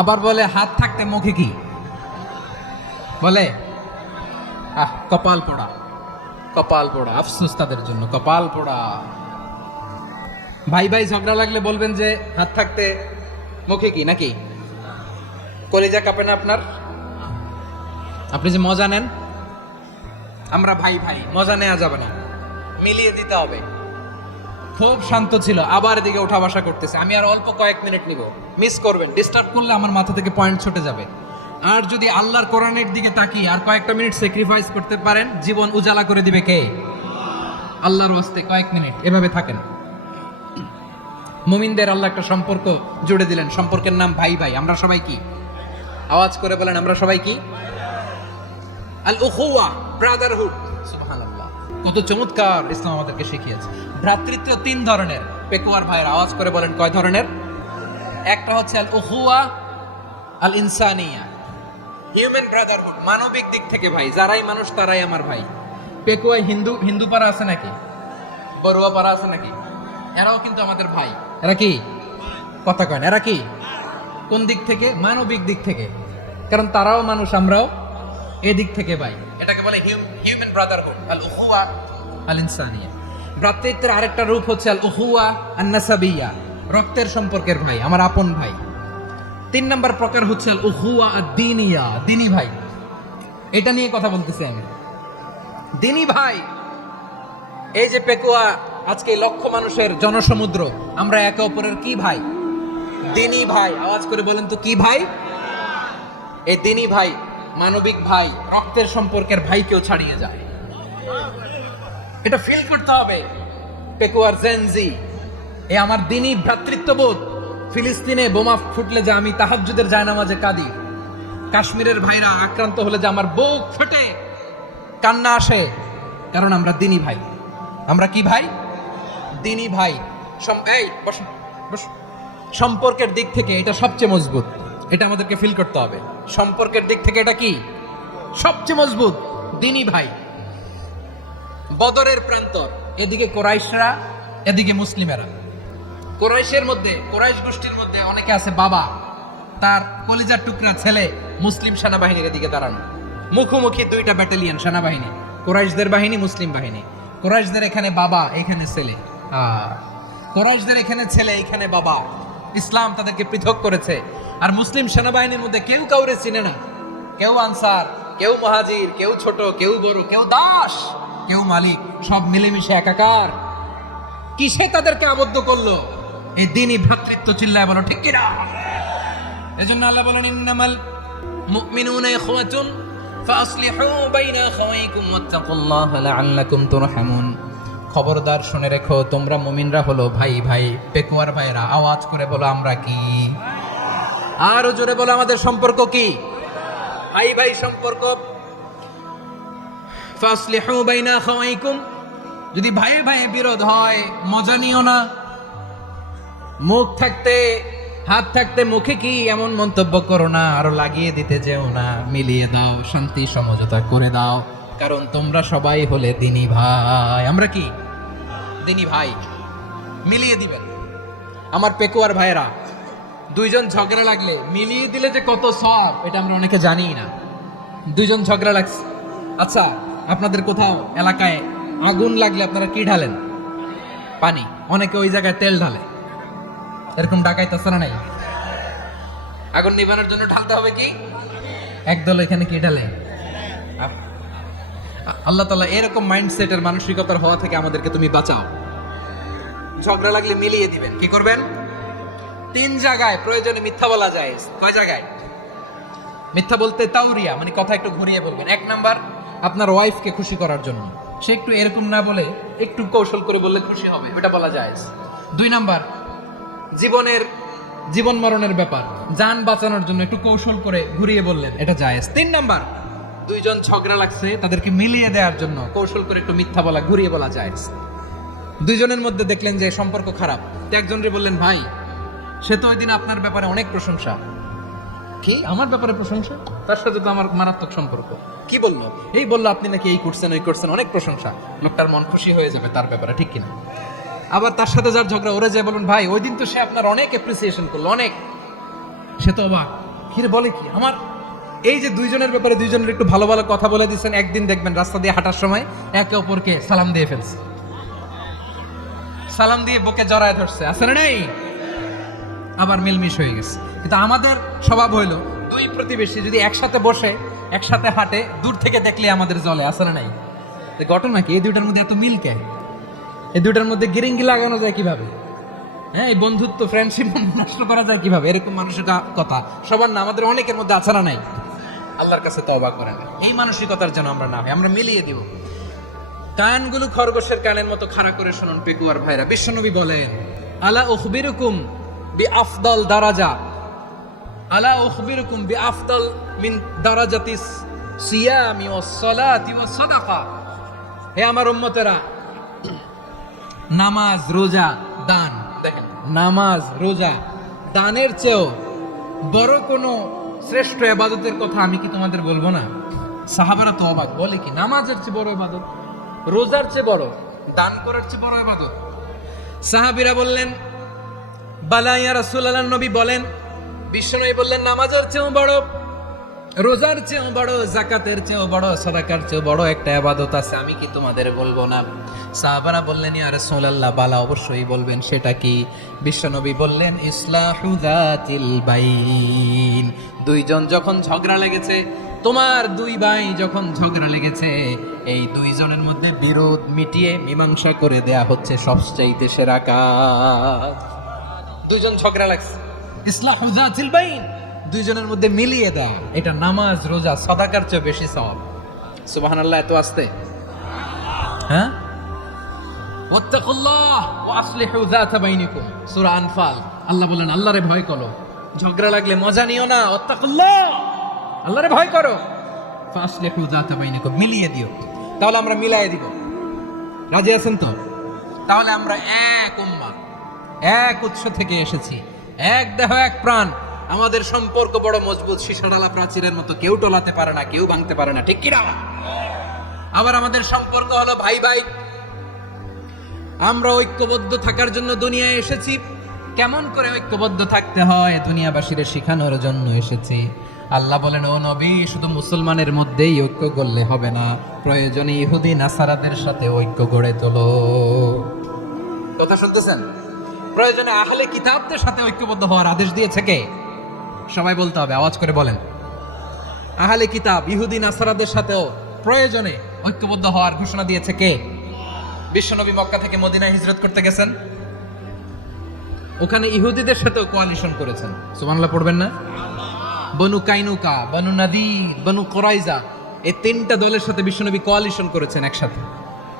আবার বলে হাত থাকতে মুখে কি বলে? কপাল পোড়া, কপাল পোড়া। আফসোস তাদের জন্য, কপাল পোড়া। ভাই ভাই ঝগড়া লাগলে বলবেন যে হাত থাকতে মুখে কি, নাকি? কলিজা কাঁপে না আপনার? আপনি যে মজা নেন, আমরা ভাই ভাই, মজা নেওয়া যাবে না, মিলিয়ে দিতে হবে। খুব শান্ত ছিল, আবার এদিকে উঠা বসা করতেছে। আমি আর অল্প কয়েক মিনিট নিব, মিস করবেন। ডিস্টার্ব করলে আমার মাথা থেকে পয়েন্ট ছুটে যাবে। আর যদি আল্লাহর কোরআনের দিকে তাকিয়ে আর কয়েকটা মিনিট স্যাক্রিফাইস করতে পারেন, জীবন উজালা করে দিবে কে? আল্লাহর ওয়াস্তে কয়েক মিনিট এভাবে থাকেন। মুমিনদের আল্লাহ একটা সম্পর্ক জুড়ে দিলেন, সম্পর্কের নাম ভাই ভাই। আমরা সবাই কি? আওয়াজ করে বলেন, আমরা সবাই কি? আল উখুয়া, ব্রাদারহুড। সুবহানাল্লাহ, কত চমৎকার ইসলাম আমাদেরকে শিখিয়েছে। ভ্রাতৃত্ব 3 ধরনের। পেকুয়ার ভাইয়ের আওয়াজ করে বলেন কয় ধরনের? একটা হচ্ছে আল উখুয়া আল ইনসানিয়া, হিউম্যান ব্রাদারহুড, মানবিক দিক থেকে ভাই, যারাই মানুষ তারাই আমার ভাই। পেকুয়ায় হিন্দু পাড়া আছে নাকি, বড়ুয়া পাড়া আছে নাকি? এরাও কিন্তু আমাদের ভাই। এরা কি কথা কয় না? এরা কি কোন দিক থেকে? মানবিক দিক থেকে, কারণ তারাও মানুষ, আমরাও এদিক থেকে ভাই। এটাকে বলে হিউম্যান ব্রাদারহুড, আল উখুয়া আল ইনসানিয়া। ভ্রাতৃত্বের আরেকটা রূপ হচ্ছে আল উখুয়া আন নাসাবিয়া, রক্তের সম্পর্কের ভাই, আমার আপন ভাই। 3 নম্বর প্রকার হচ্ছে আল উখুয়া আদ দীনিয়া, দিনী ভাই। এটা নিয়ে কথা বলতেছি আমি, দিনী ভাই। এই যে পেকুয়া, আজকে লক্ষ মানুষের জনসমুদ্র, আমরা একে অপরের কি ভাই? দিনী ভাই। আওয়াজ করে বলেন তো কি ভাই? এই দিনী ভাই, মানবিক ভাই, রক্তের সম্পর্কের ভাই কেউ ছাড়িয়ে যায়, এটা ফিল করতে হবে। পেকুয়ার জেনজি, এ আমার দিনী ভ্রাতৃত্ববোধ। ফিলিস্তিনে বোমা ফুটলে যে আমি তাহাজ্জুদের জায়নামাজে কাঁদি, কাশ্মীরের ভাইরা আক্রান্ত হলে যে আমার বুক ফেটে কান্না আসে, কারণ আমরা দিনী ভাই। আমরা কি ভাই? দিনী ভাই। এই বসো, বসো। সম্পর্কের দিক থেকে এটা সবচেয়ে মজবুত, এটা আমাদেরকে ফিল করতে হবে। সম্পর্কের দিক থেকে এটা কি সবচেয়ে মজবুত? দিনী ভাই। বদরের প্রান্তর, এদিকে কোরাইশরা, এদিকে মুসলিমেরা। কোরাইশের মধ্যে, কোরাইশ গোষ্ঠীর মধ্যে অনেকে আছে বাবা, তার কলিজার টুকরা ছেলে মুসলিম সেনাবাহিনীর এদিকে দাঁড়ানো, মুখোমুখি 2টা ব্যাটালিয়ন সেনাবাহিনী, কোরাইশদের বাহিনী, মুসলিম বাহিনী। কোরাইশদের এখানে বাবা, এখানে ছেলে। কোরাইশদের এখানে ছেলে, এখানে বাবা। ইসলাম তাদেরকে পৃথক করেছে। আর মুসলিম সেনাবাহিনীর মধ্যে কেউ কাউরে চিনে না, কেউ আনসার, কেউ মুহাজির, কেউ ছোট, কেউ বড়, কেউ দাস, কেউ মালিক, সব মিলেমিশে একাকার। কিসে তাদেরকে আবদ্ধ করলো? এই দিনই ভ্রাতৃত্ব। চিল্লায় বলো ঠিক কিনা? এজন্য আল্লাহ বলেন, ইন্নামাল মুমিনুনা ইখওয়াতুন ফাসলিহু বাইনা আখাওয়াইকুম ওয়াত্তাকুল্লাহা লাআল্লাকুম তুরহামুন। খবরদার শুনে রেখো, তোমরা মুমিনরা হলো ভাই ভাই। পেকুয়ার ভাইরা আওয়াজ করে বলো আমরা কি? আরো জোরে বলো আমাদের সম্পর্ক কি? ভাই ভাই সম্পর্ক। ফাসলিহু বাইনা আখাওয়াইকুম। যদি ভাই ভাই বিরোধ হয়, মজা নিও না। মুখ থাকতে, হাত থাকতে মুখে কি এমন মন্তব্য করো না, আরো লাগিয়ে দিতে যেও না। মিলিয়ে দাও, শান্তি সমঝোতা করে দাও, কারণ তোমরা সবাই হলে দিনী ভাই। আমরা কি দিনী ভাই? মিলিয়ে দিবেন। আমার পেকুয়ার ভাইরা, 2 জন ঝগড়া লাগলে মিলিয়ে দিলে যে কত সওয়াব, এটা আমরা অনেকে জানি না। 2 জন ঝগড়া লাগছে, আচ্ছা আপনাদের কোথাও এলাকায় আগুন লাগলে আপনারা কি ঢালেন? পানি। অনেকে ওই জায়গায় তেল ঢালে, এরকম ডাকাইতেছে না? নাই, আগুন নিভানোর জন্য ঢালতে হবে কি? একদল এখানে কি ঢালে? আল্লাহ তাআলা এরকম মাইন্ডসেটের, মানসিকতার হওয়া থেকে আমাদেরকে তুমি বাঁচাও। ঝগড়া লাগলে মিলিয়ে দিবেন। কি করবেন? 3 জায়গায় প্রয়োজনে মিথ্যা বলা যায়। কয় জায়গায় মিথ্যা বলতে? তাওরিয়া, মানে কথা একটু ঘুরিয়ে বলবেন। 1 নাম্বার, আপনার ওয়াইফকে খুশি করার জন্য, সে একটু এরকম না বলে একটু কৌশল করে বললে খুশি হবে, এটা বলা যায়। 2 নাম্বার, জীবন মরণের ব্যাপার, জান বাঁচানোর জন্য একটু কৌশল করে ঘুরিয়ে বললেন, এটা জায়েজ। 3 নাম্বার, 2 জন ঝগড়া লাগছে, তাদেরকে মিলিয়ে দেওয়ার জন্য কৌশল করে একটু মিথ্যা বলা, ঘুরিয়ে বলা জায়েজ। 2 জনের মধ্যে দেখলেন যে সম্পর্ক খারাপ, তো একজনরে বললেন, ভাই সে তো ওই দিন আপনার ব্যাপারে অনেক প্রশংসা। কি আমার ব্যাপারে প্রশংসা? তার সাথে তো আমার মারাত্মক সম্পর্ক। কি বললো? এই বললো আপনি নাকি এই করছেন, ওই করছেন, অনেক প্রশংসা। লোকটার মন খুশি হয়ে যাবে তার ব্যাপারে, ঠিক কিনা? আবার তার সাথে যার ঝগড়া, ওরে যায় বলুন, ভাই ওই দিন তো সে আপনার অনেক অ্যাপ্রিসিয়েশন করলো, অনেক। সে তো অবাক, কিরে বলে কি? আমার এই যে 2 জনের ব্যাপারে 2 জনের একটু ভালো ভালো কথা বলে দিচ্ছেন, একদিন দেখবেন রাস্তা দিয়ে হাঁটার সময় একে অপরকে সালাম দিয়ে ফেলছে, সালাম দিয়ে বুকে জড়ায় ধরছে, আছে না নাই? আবার মিলমিশ হয়ে গেছে। কিন্তু আমাদের স্বভাব হইলো, 2 প্রতিবেশী যদি একসাথে বসে, একসাথে হাঁটে, দূর থেকে দেখলে আমাদের জলে, আছে না নাই? ঘটনা কি? এই 2টার মধ্যে এত মিল কে? এই 2টার মধ্যে গিরিঙ্গি লাগানো যায় কিভাবে? হ্যাঁ, এই বন্ধুত্ব, ফ্রেন্ডশিপ নষ্ট করা যায় কিভাবে? এরকম মানুষের কথা সবার না, আমাদের অনেকের মধ্যে আছে না নাই? আল্লাহর কাছে তওবা করেন, এই মানসিকতার যেন আমরা না হই, আমরা মিলিয়ে দিব। কানগুলো খরগোশের কানের মতো খাড়া করে শুনুন পেকুয়ার ভাইরা। বিশ্বনবী বলেন, আলা উখবিরুকুম বিআফদাল দারাজা, আলা উখবিরুকুম বিআফদাল মিন দারাজাতিস সিয়ামি ওয়াস সালাতি ওয়াস সাদাকা। হে আমার উম্মতেরা, নামাজ, রোজা, দান, দেখেন নামাজ, রোজা, দানের চেয়েও বড় কোনো শ্রেষ্ঠ ইবাদতের কথা আমি কি তোমাদের বলবো না? সাহাবারা তো অবাক, বলে কি নামাজের চেয়ে বড় ইবাদত? রোজার চেয়ে বড়, দান করার চেয়ে বড় ইবাদত। সাহাবীরা বললেন, বালা ইয়া রাসূলুল্লাহ, নবী বলেন। বিশ্বনবী বললেন, নামাজের চেয়েও বড়, রোজার চেয়েও বড়, যাকাতের চেয়েও বড়, সাদাকার চেয়েও বড় একটা ইবাদত আছে, আমি কি তোমাদের বলবো না? সাহাবারা বললেন, ইয়া রাসূলুল্লাহ, বালা, অবশ্যই বলবেন, সেটা কি? বিশ্বনবী বললেন, ইসলাহু যাতিল বাইন। দুইজন যখন ঝগড়া লেগেছে, তোমার দুই ভাই যখন ঝগড়া লেগেছে, এই দুইজনের মধ্যে বিরোধ মিটিয়ে মীমাংসা করে দেয়া হচ্ছে সবচাইতে সেরা কাজ। দুইজন ঝগড়া লাগছে, ইসলাহু যাতিল বাইন, দুইজনের মধ্যে মিলিয়ে দাও, এটা নামাজ, রোজা, সাদাকার চেয়ে বেশি সওয়াব। সুবহানাল্লাহ, এত আসতে, হ্যাঁ? ওয়াত্তাকুল্লাহ ওয়া আসলিহু যাতা বাইনিকুম, সূরা আনফাল। আল্লাহ বলেন, আল্লাহরে ভয় করো, ঝগড়া লাগলে মজা নিও না, ওয়াত্তাকুল্লাহ, আল্লাহরে ভয় করো, ফাসলিহু যাতা বাইনিকুম, মিলিয়ে দিও। তাহলে আমরা মিলায়ে দিব, রাজি আছেন তো? তাহলে আমরা এক উম্মাহ, এক উৎস থেকে এসেছি, এক দেহ এক প্রাণ, আমাদের সম্পর্ক বড় মজবুত, সীসাডালা প্রাচীরের মতো, কেউ টলাতে পারে না, কেউ ভাঙতে পারে না, ঠিক কি না? আবার আমাদের সম্পর্ক হলো ভাই ভাই। আমরা ঐক্যবদ্ধ থাকার জন্য দুনিয়ায় এসেছি। কেমন করে ঐক্যবদ্ধ থাকতে হয় দুনিয়াবাসীরে শেখানোর জন্য এসেছি। আল্লাহ বলেন, ও নবী, শুধু মুসলমানের মধ্যেই ঐক্য গড়লে হবে না, প্রয়োজনে ইহুদি নাসারাদের সাথে ঐক্য গড়ে তোলো। কথা শুনতেছেন? প্রয়োজনে আহলে কিতাবদের সাথে ঐক্যবদ্ধ হওয়ার আদেশ দিয়েছে কে? সবাই বলতে হবে, আওয়াজ করে বলেন। আহলে কিতাব, ইহুদি নাসারাদের সাথেও প্রয়োজনে ঐক্যবদ্ধ হওয়ার ঘোষণা দিয়েছে কে? বিশ্বনবী মক্কা থেকে মদিনায় হিজরত করতে গেছেন, ওখানে ইহুদিদের সাথেও কোয়ালিশন করেছেন। সুবহানাল্লাহ পড়বেন না? বনু কাইনুকা, বনু নাদির, বনু কুরাইজা, এই তিনটা দলের সাথে বিশ্বনবী কোয়ালিশন করেছেন একসাথে,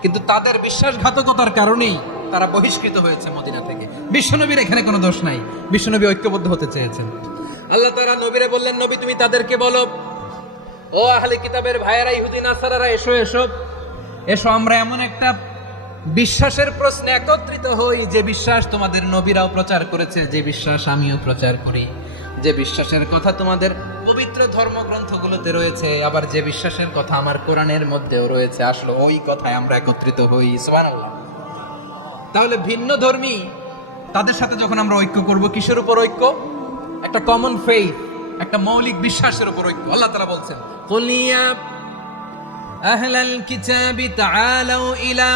কিন্তু তাদের বিশ্বাসঘাতকতার কারণেই তারা বহিষ্কৃত হয়েছে মদিনা থেকে। বিশ্বনবীর এখানে কোনো দোষ নাই, বিশ্বনবী ঐক্যবদ্ধ হতে চেয়েছেন। আল্লাহ তাআলা নবীরে বললেন, নবী তুমি তাদেরকে বলো, ও আহলে কিতাবের ভাইয়েরা, ইহুদি নাসারারা, এসো এসো এসো, আমরা এমন একটা বিশ্বাসের প্রশ্নে একত্রিত হই, যে বিশ্বাস তোমাদের নবীরাও প্রচার করেছে, যে বিশ্বাস আমিও প্রচার করি, যে বিশ্বাসের কথা তোমাদের পবিত্র ধর্মগ্রন্থগুলোতে রয়েছে, আবার যে বিশ্বাসের কথা আমার কোরআনের মধ্যেও রয়েছে, আসলে ওই কথায় আমরা একত্রিত হই। সুবহানাল্লাহ। তাহলে ভিন্ন ধর্মী তাদের সাথে যখন আমরা ঐক্য করব, কিসের উপর ঐক্য? একটা কমন ফেইথ, একটা মৌলিক বিশ্বাসের উপর ঐক্য। আল্লাহ তাআলা বলছেন, কুলিয়া আহলাল কিতাবি তাআলাউ ইলা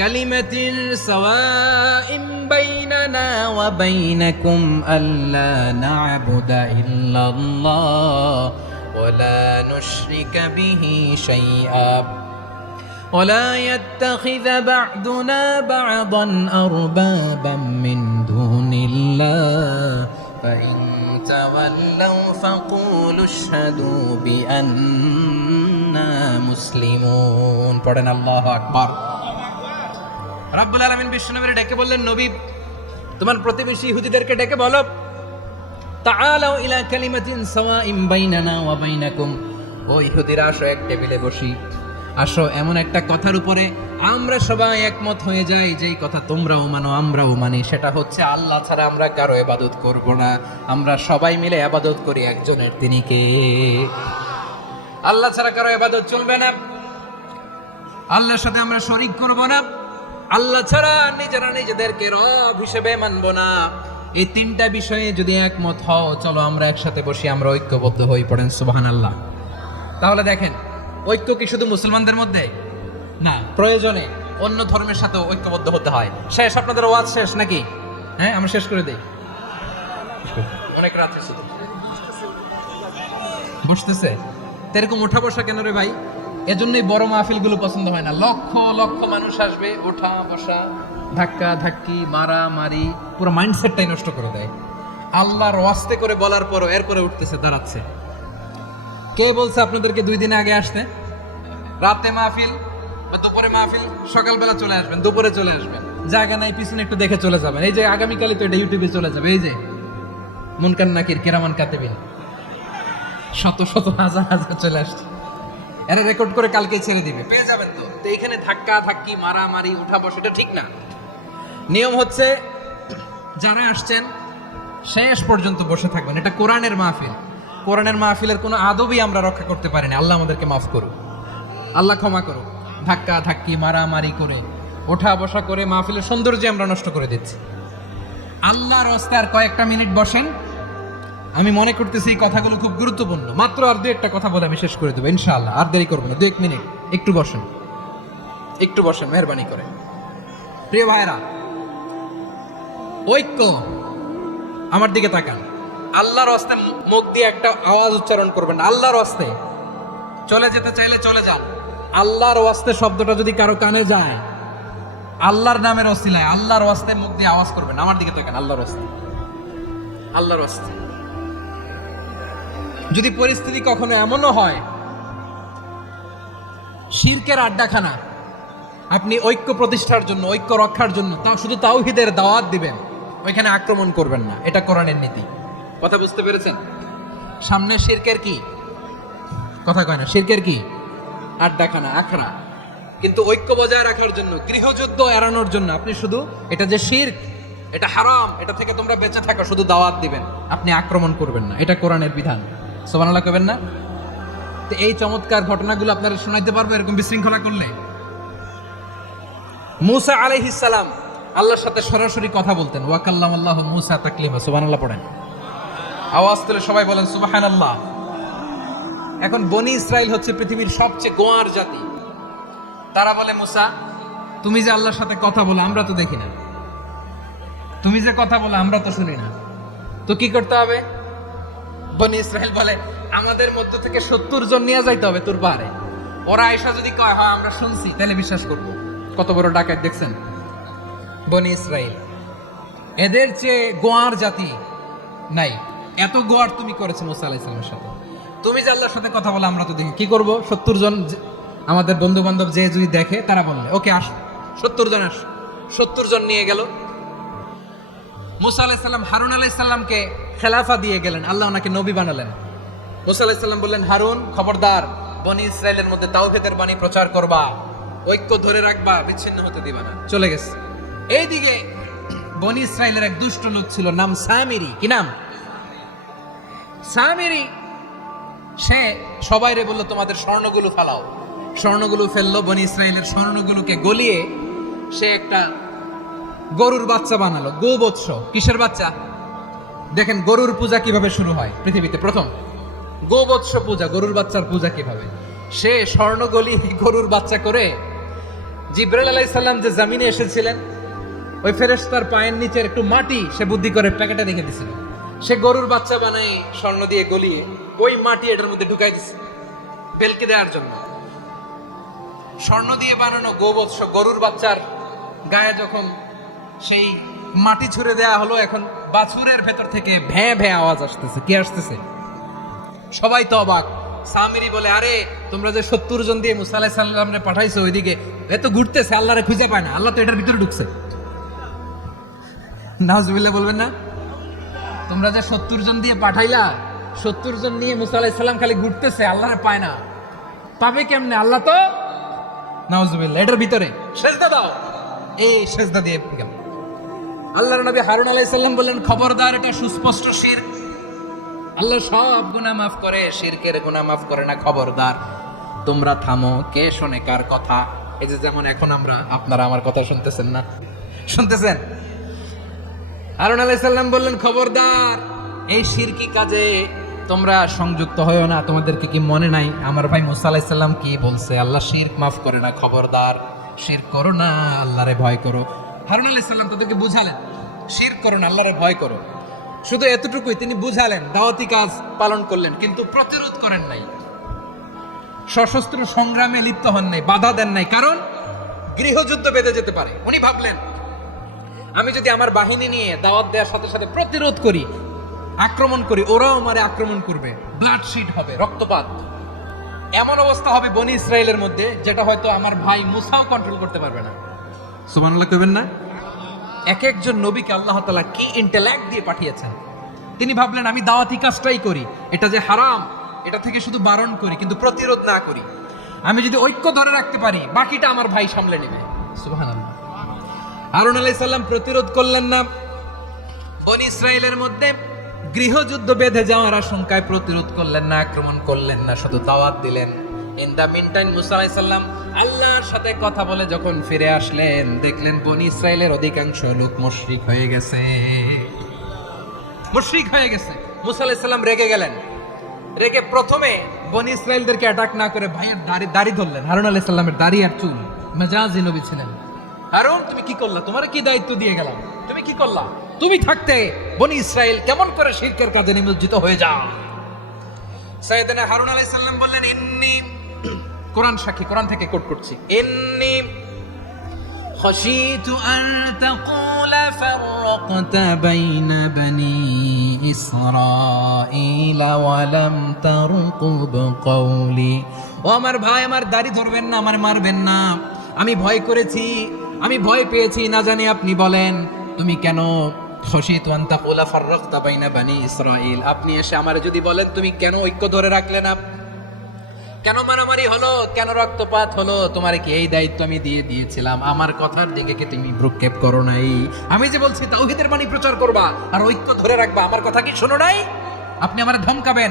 কালিমাতিন সাওয়াইন বাইনানা ওয়া বাইনাকুম আল্লা না'বুদা ইল্লাল্লাহ ওয়া লা নুশরিকা বিহি শাইআ ওয়া লা ইয়াত্তাখিযা বা'দুনা বা'দান আরবাবাম মিন দুনিল্লাহ ফাইন তাওয়াল্লাউ ফাকুলু আশহাদু বিআন্না মুসলিমুন। পড়েন আল্লাহু আকবার। রাব্বুল আলামিন বিশ্বনবীর ডেকে বললেন, নবী তোমার প্রতিবেশী ইহুদিদেরকে ডেকে বলো, তাআলাউ ইলা কালিমাতিন সাওয়াইন বাইনানা ওয়া বাইনাকুম, ও ইহুদিরা, আসো এক টেবিলে বসি, আসো এমন একটা কথার উপরে আমরা সবাই একমত হয়ে যাই, যেই কথা তোমরাও মানো আমরাও মানি, সেটা হচ্ছে আল্লাহ ছাড়া আমরা কারো ইবাদত করব না, আমরা সবাই মিলে ইবাদত করি একজনের, তিনি কে? আল্লাহ ছাড়া কারো ইবাদত চলবে না, আল্লাহর সাথে আমরা শরীক করব না, আল্লাহ ছাড়া নিজেরা নিজেদেরকে রব হিসেবে মানব না। এই তিনটা বিষয়ে যদি একমত হও, চলো আমরা একসাথে বসি, আমরা ঐক্যবদ্ধ হই। পড়েন সুবহানাল্লাহ। তাহলে দেখেন, ঐক্য কি শুধু মুসলমানদের মধ্যে না, প্রয়োজনে অন্য ধর্মের সাথে ঐক্যবদ্ধ হতে হয়। শেষ? আপনাদের ওয়াজ শেষ নাকি? হ্যাঁ, আমরা শেষ করে দেই, অনেক রাত হয়েছে। বসতেছে এরকম ওঠা বসা কেন রে ভাই? এজন্যই বড় মাহফিলগুলো পছন্দ হয় না। লক্ষ লক্ষ মানুষ আসবে, ওঠা বসা, ধাক্কা ধাক্কি, মারা মারি, পুরো মাইন্ডসেটটাই নষ্ট করে দেয়। আল্লাহর ওয়াস্তে করে বলার পরও এরপরে উঠতেছে, দাঁড়াচ্ছে। কে বলছে আপনাদেরকে 2 দিন আগে আসতে? রাতে মাহফিল বা দুপুরে মাহফিল, সকালবেলা চলে আসবেন, দুপুরে চলে আসবেন, জায়গা নাই পিছনে একটু দেখে চলে যাবেন। এই যে আগামীকালই তো এটা ইউটিউবে চলে যাবে, এই যে মুনকার নাকির কিরামান কাতিবিন, শত শত হাজার হাজার চলে আসছে, এরা রেকর্ড করে কালকে ছেড়ে দিবে, পেয়ে যাবেন। তো এইখানে ধাক্কা ধাক্কি, মারামারি, উঠা বসা, এটা ঠিক না। নিয়ম হচ্ছে, যারা আসছেন শেষ পর্যন্ত বসে থাকবেন। এটা কোরআনের মাহফিল, কোরআনের মাহফিলের কোনো আদবই আমরা রক্ষা করতে পারিনি। আল্লাহ আমাদেরকে মাফ করুক, আল্লাহ ক্ষমা করুক। ধাক্কা ধাক্কি মারামারি করে ওঠা বসা করে মাহফিলের সৌন্দর্য আমরা নষ্ট করে দিচ্ছি। আল্লাহর রাস্তায় আর কয়েকটা মিনিট বসেন, আমি মনে করতেছি এই কথাগুলো খুব গুরুত্বপূর্ণ। মাত্র আর দু একটা কথা বলে আমি শেষ করে দেবো ইনশাআল্লাহ, আর দেরি করবো না, 2-1 মিনিট একটু বসেন, একটু বসেন মেহরবানি করে। প্রিয় ভাইরা, ঐক্য, আমার দিকে তাকান। আল্লাহর রাস্তায় মুখ দিয়ে একটা আওয়াজ উচ্চারণ করবেন, আল্লাহর রাস্তায়। চলে যেতে চাইলে চলে যান। আল্লাহর ওয়াস্তে শব্দটা যদি কারো কানে যায়, আল্লাহর নামের ওসিলায় আল্লাহর ওয়াস্তে মুখ দিয়ে আওয়াজ করবেন। আমার দিকে তাকান, আল্লাহর ওয়াস্তে, আল্লাহর ওয়াস্তে। যদি পরিস্থিতি কখনো এমনও হয় শিরকের আড্ডাখানা, আপনি ঐক্য প্রতিষ্ঠার জন্য, ঐক্য রক্ষার জন্য শুধু তাওহীদের দাওয়াত দিবেন, ওইখানে আক্রমণ করবেন না। এটা কোরআনের নীতি। কথা বুঝতে পেরেছেন? সামনে শিরকের কি কথা কয় না, শিরকের কি আড্ডাখানা, আখড়া। কিন্তু ঐক্য বজায় রাখার জন্য, গৃহযুদ্ধ এড়ানোর জন্য আপনি শুধু এটা যে শিরক, এটা হারাম, এটা থেকে তোমরা বেঁচে থাকো, শুধু দাওয়াত দিবেন, আপনি আক্রমণ করবেন না। এটা কোরআনের বিধান। সুবহানাল্লাহ কইবেন না? তো এই চমৎকার ঘটনাগুলো আপনারা শোনাইতে পারবো এরকম বিশৃঙ্খলা করলে? মূসা আলাইহিস সালাম আল্লাহর সাথে সরাসরি কথা বলতেন। ওয়া কাল্লামাল্লাহু মূসা তাকলিমা। সুবহানাল্লাহ পড়েন, আওয়াজ তুলে সবাই বলেন সুবহানাল্লাহ। এখন বনি ইসরাইল হচ্ছে পৃথিবীর সবচেয়ে গোয়ার জাতি। তারা বলে, মূসা তুমি যে আল্লাহর সাথে কথা বলো আমরা তো দেখি না, তুমি যে কথা বলো আমরা তো শুনি না, তো কি করতে হবে? বনি ইসরাইল বলে, আমাদের মধ্য থেকে 70 জন নিয়ে যাইতে হবে তোর পাহাড়ে। ওরা আয়েশা যদি কয় হ্যাঁ আমরা শুনছি, তাহলে বিশ্বাস করবো। কত বড় ডাকাত দেখছেন বনি ইসরাইল। এদের চেয়ে গোয়ার জাতি নাই। এত গোয়ার তুমি করেছো মুসা আলাইহিস সালামের সাথে। তুমি যে আল্লাহর সাথে কথা বলো আমরা তো দেখি, কি করব? 70 জন আমাদের বন্ধু বান্ধব যে যদি দেখে, তারা বললে ওকে আস, 70 জন আস। 70 জন নিয়ে গেল। মুসা আলাইহিস সালাম হারুন আলাইহিস সালামকে খেলাফা দিয়ে গেলেন, আল্লাহ ওনাকে নবী বানালেন। মুসা আলাইহিস সালাম বললেন, হারুন খবরদার, বনি ইসরাইলের মধ্যে তাওহীদের বাণী প্রচার করবা, ঐক্য ধরে রাখবা, বিচ্ছিন্ন হতে দিবা না। চলে গেছে। এইদিকে বনি ইসরাইলের এক দুষ্ট লোক ছিল, নাম সামিরি। কি নাম? সামিরি। সে সবাইরে বললো তোমাদের স্বর্ণগুলো ফালাও। স্বর্ণগুলো ফেললো, বনি ইসরাইলের স্বর্ণগুলোকে গলিয়ে সে একটা গরুর বাচ্চা বানালো। গোবৎস। কিসের বাচ্চা? দেখেন গরুর পূজা কিভাবে শুরু হয় পৃথিবীতে প্রথম। গোবৎস পূজা, গরুর বাচ্চার পূজা কিভাবে। সে স্বর্ণ গলি গরুর বাচ্চা করে, জিবরাইল আলাইহিস সালাম যে জমিনে এসেছিলেন, ওই ফেরেশতার পায়ের নিচের একটু মাটি সে বুদ্ধি করে প্যাকেটে রেখে দিছিল। সে গরুর বাচ্চা বানাই স্বর্ণ দিয়ে গলিয়ে ওই মাটি এটার মধ্যে ঢুকাই দিছে বেলকে দেওয়ার জন্য। স্বর্ণ দিয়ে বানানো গোবৎস গরুর বাচ্চার গায়ে যখন সেই মাটি ছুঁড়ে দেয়া হলো, এখন বাছুরের ভেতর থেকে ভ্যাঁ ভ্যাঁ আওয়াজ আসতেছে। কি আসতেছে? সবাই তো অবাক। সামিরি বলে, আরে তোমরা যে 70 জন দিয়ে মুসা আলাইহিস সালামকে পাঠাইছো, ওইদিকে এত ঘুরতেছে, আল্লাহরে খুঁজে পায় না, আল্লাহ তো এটার ভিতরে ঢুকছে। নাউজুবিল্লাহ বলবেন না? তোমরা যে 70 জন দিয়ে পাঠাইলা, 70 জন নিয়ে মুসা আলাইহিস সালাম খালি ঘুরতেছে, আল্লাহরে পায় না। পাবে কেমনে? আল্লাহ তো, নাউজুবিল্লাহ, এটার ভিতরে সেজদা দাও। এই সেজদা দিয়ে গেল। আল্লাহর নবী হারুন আলাইহিস সালাম বললেন, খবরদার, এটা সুস্পষ্ট শিরক। আল্লাহ সব গুনাহ মাফ করে, শিরকের গুনাহ মাফ করে না। খবরদার, তোমরা থামো। কে শোনে কার কথা? এই যে যেমন এখন আপনারা আমার কথা শুনতেছেন না? শুনতেছেন? হারুন আলাইহিস সালাম বললেন, খবরদার, এই শিরকি কাজে তোমরা সংযুক্ত হয়ো না। তোমাদেরকে কি মনে নাই আমার ভাই মুসা আলাইহিস সালাম কি বলছে? আল্লাহ শিরক মাফ করে না। খবরদার, শিরক করো না, আল্লাহরে ভয় করো। হারুন আলাইহিস সালাম তাদেরকে বুঝালেন, শিরক করো না, আল্লাহরে ভয় করো। শুধু এতটুকুই তিনি বুঝালেন, দাওয়াতি কাজ পালন করলেন, কিন্তু প্রতিরোধ করেন নাই, সশস্ত্র সংগ্রামে লিপ্ত হন নাই, বাধা দেন নাই। কারণ গৃহযুদ্ধ বেঁধে যেতে পারে। উনি ভাবলেন, আমি যদি আমার বাহিনী নিয়ে দাওয়াত দেওয়ার সাথে সাথে প্রতিরোধ করি, আক্রমণ করি, ওরাও আমারে আক্রমণ করবে, ব্লাডশিট হবে, রক্তপাত। এমন অবস্থা হবে বনি ইসরাইলের মধ্যে, যেটা হয়তো আমার ভাই মুসাও কন্ট্রোল করতে পারবে না। সুবহানাল্লাহ কইবেন না? এক একজন নবীকে আল্লাহ তাআলা কি ইন্টেলেক্ট দিয়ে পাঠিয়েছেন। তিনি ভাবলেন, আমি দাওয়াতি কাজটাই করি, এটা যে হারাম এটা থেকে শুধু বারণ করি, কিন্তু প্রতিরোধ না করি। আমি যদি ঐক্য ধরে রাখতে পারি, বাকিটা আমার ভাই সামলে নেবে। সুবহানাল্লাহ। হারুন আলাইহিস সালাম প্রতিরোধ করলেন না। বনি ইসরাইলের মধ্যে গৃহযুদ্ধ বেঁধে যাওয়ার আশঙ্কায় প্রতিরোধ করলেন না, আক্রমণ করলেন না, শুধু দাওয়াত দিলেন। ইন দা মিন টাইম মুসা আলাইহিস সালাম আল্লাহর সাথে কথা বলে যখন ফিরে আসলেন, দেখলেন বনি ইসরায়েলের অধিকাংশ লোক মুশরিক হয়ে গেছে। মুশরিক হয়ে গেছে। মুসা আলাইহিস সালাম রেগে গেলেন। রেগে প্রথমে বনি ইসরায়েলদেরকে অ্যাটাক না করে ভাইয়ের দাড়ি ধরলেন। হারুন আলাইহিস সালামের দাড়ি আর চুল। মেজাজি নবী ছিলেন। হারুন, তুমি কি করলা? তোমার কি দায়িত্ব দিয়ে গেলাম? তুমি কি করলা? তুমি থাকতে বনি ইসরায়েল কেমন করে শিরকের কাজে নিমজ্জিত হয়ে যাও? সাইয়েদনা হারুন আলাইহিস সালাম বললেন, ইন্নী, কোরআন সাক্ষী, কোরআন থেকে কোট করছি, ইন্নী خشيت أن تقول فرقت بين بني إسرائيل ولم ترقب قولي। ও আমার ভাই, আমার দাড়ি ধরবেন না, আমার মারবেন না। আমি ভয় করেছি, আমি ভয় পেয়েছি, না জানি আপনি বলেন তুমি কেন খশিতু আন তাকুলা ফাররাকতা বাইনা বানি ইসরাঈল, আপনি এসে আমারে যদি বলেন তুমি কেন ঐক্য ধরে রাখলে না, কেন মারামারি হলো, কেন রক্তপাত হলো, তোমার কি এই দায়িত্ব আমি দিয়ে দিয়েছিলাম? আমার কথার দিকে কি তুমি ভ্রুক্ষেপ করো নাই? আমি যে বলছি তাওহীদের বাণী প্রচার করবা আর ঐক্য ধরে রাখবা, আমার কথা কি শোনো নাই? আপনি আমারে ধমকাবেন,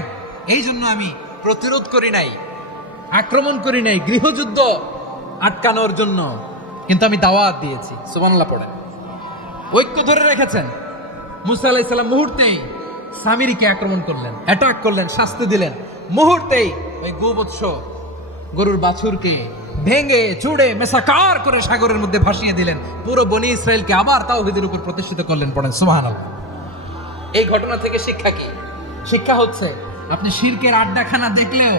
এই জন্য আমি প্রতিরোধ করি নাই, আক্রমণ করি নাই, গৃহযুদ্ধ আটকানোর জন্য কিন্তু আমি দাওয়াত দিয়েছি। সুবহানাল্লাহ পড়েন। ঐক্য ধরে রেখেছেন। মুসা আলাইহিস সালাম মুহূর্তেই সামিরীকে আক্রমণ করলেন, অ্যাটাক করলেন, শাস্তি দিলেন। মুহূর্তেই ওই গোবৎস গরুর বাছুরকে ভেঙে চুড়ে মেসাকার করে সাগরের মধ্যে ভাসিয়ে দিলেন। পুরো বনি ইসরায়েলকে আবার তাওহীদের উপর প্রতিষ্ঠিত করলেন। পড়েন সুবহানাল্লাহ। এই ঘটনা থেকে শিক্ষা কি? শিক্ষা হচ্ছে আপনি শিরকের আড্ডাখানা দেখলেও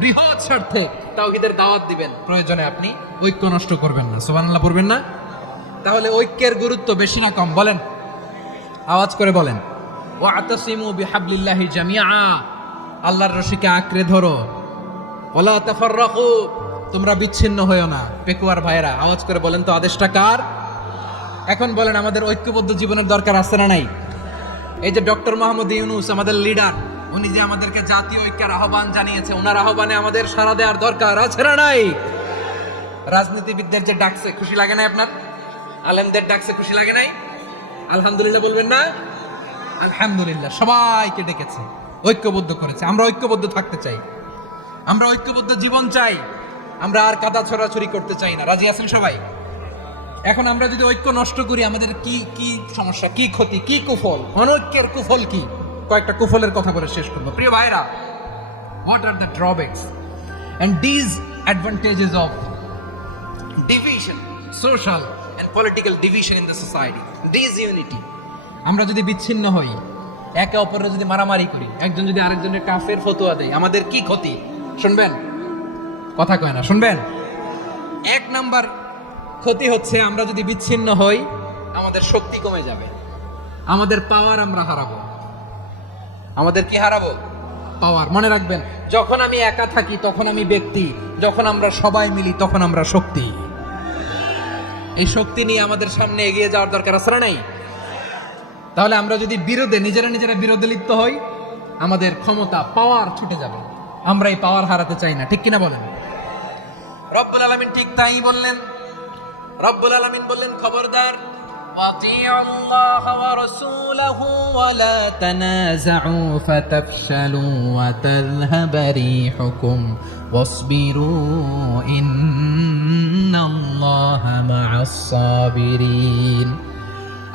বৃহৎ স্বার্থে তাওহীদের দাওয়াত দিবেন, প্রয়োজনে আপনি ঐক্য নষ্ট করবেন না। সুবহানাল্লাহ পড়বেন না? তাহলে ঐক্যের গুরুত্ব বেশি না কম? বলেন, আওয়াজ করে বলেন। ওয়াতাসিমু বিহাবলিল্লাহি জামিআ, আল্লাহর রশিকে আঁকড়ে ধরো। ওয়ালা তাফাররাকু, তোমরা বিচ্ছিন্ন হয়ো না। পেকুয়ার ভাইরা আওয়াজ করে বলেন তো, আদেশটা কার? এখন বলেন, আমাদের ঐক্যবদ্ধ জীবনের দরকার আছে না নাই? এই যে ডক্টর মোহাম্মদ ইউনূস আমাদের লিডার, উনি যে আমাদেরকে জাতীয় ঐক্যের আহ্বান জানিয়েছে, ওনার আহ্বানে আমাদের সাড়া দেওয়ার দরকার আছে না নাই? রাজনীতিবিদদের যে ডাকছে, খুশি লাগে না আপনার? আলেমদের ডাকছে, খুশি লাগে নাই? আলহামদুলিল্লাহ বলবেন না? আলহামদুলিল্লাহ, সবাইকে ডেকেছে, ঐক্যবদ্ধ করেছে। আমরা ঐক্যবদ্ধ থাকতে চাই, আমরা ঐক্যবদ্ধ জীবন চাই, আমরা আর কাদা ছড়াছড়ি করতে চাই না। রাজি আছেন সবাই? এখন আমরা যদি ঐক্য নষ্ট করি, আমাদের কি কি সমস্যা, কি ক্ষতি, কি কুফল? অনৈক্যের কুফল কি? কয়েকটা কুফলের কথা বলে শেষ করবো। প্রিয় ভাইরা, what are the drawbacks and disadvantages of division, social and political division in the society, disunity. আমরা যদি বিচ্ছিন্ন হই, একে অপরের যদি মারামারি করি, একজন যদি আরেকজনের কাফের ফতোয়া দেয়, আমাদের কি ক্ষতি? শুনবেন? কথা কয় না, শুনবেন? এক নাম্বার ক্ষতি হচ্ছে, আমরা যদি বিচ্ছিন্ন হই, আমাদের শক্তি কমে যাবে, আমাদের পাওয়ার আমরা হারাবো। আমাদের কি হারাবো? পাওয়ার। মনে রাখবেন, যখন আমি একা থাকি তখন আমি ব্যক্তি, যখন আমরা সবাই মিলি তখন আমরা শক্তি। এই শক্তি নিয়ে আমাদের সামনে এগিয়ে যাওয়ার দরকার আছে না নাই? তাহলে আমরা যদি বিরোধে, নিজেরা বিরোধে লিপ্ত হই, আমাদের ক্ষমতা, পাওয়ার ছুটে যাবে। আমরা এই পাওয়ার হারাতে চাই না, ঠিক কিনা বলেন? রব্বুল আলামিন ঠিক তাই বললেন। রব্বুল আলামিন বললেন, খবরদার, ওয়াতিউল্লাহ ওয়া রাসূলাহু ওয়া লা তানাযাউ ফাতাফশালু ওয়া তাযহাবা রিহুকুম ওয়াসবিরু ইন্নাল্লাহা মা'আস সাবিরিন।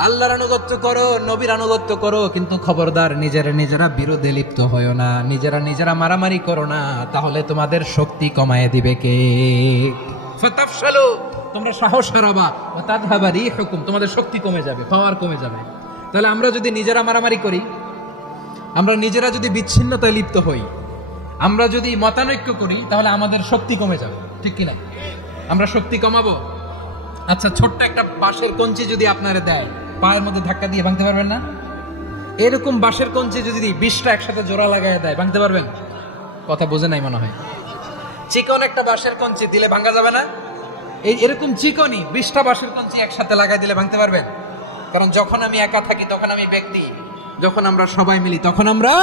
আল্লাহর আনুগত্য করো, নবীর আনুগত্য করো, কিন্তু খবরদার নিজেরা বিরোধে লিপ্ত হয়ো না, নিজেরা মারামারি করো না, তাহলে তোমাদের শক্তি কমায় দিবে কে? ফাতাফশালু, তোমরা সাহস হারাবা, ওয়া তাযহাবা রিহুকুম, তোমাদের শক্তি কমে যাবে, পাওয়ার কমে যাবে। তাহলে আমরা যদি নিজেরা মারামারি করি, আমরা নিজেরা যদি বিচ্ছিন্নতায় লিপ্ত হই, আমরা যদি মতানৈক্য করি, তাহলে আমাদের শক্তি কমে যাবে, ঠিক কি না? আমরা শক্তি কমাবো। আচ্ছা, ছোট্ট একটা বাঁশের কঞ্চি যদি আপনারে দেয়, পায়ের মধ্যে ধাক্কা দিয়ে ভাঙতে পারবেন না? এরকম বাঁশের কঞ্চি যদি 20টা একসাথে জোড়া লাগায় দেয়, ভাঙতে পারবেন? কথা বোঝে নাই মনে হয়। চিকন একটা বাঁশের কঞ্চি দিলে ভাঙা যাবে না? এরকম চিকনই 20টা বাঁশের কঞ্চি একসাথে লাগাই দিলে ভাঙতে পারবেন? কারণ যখন আমি একা থাকি তখন আমি ব্যক্তি, যখন আমরা সবাই মিলি তখন আমরা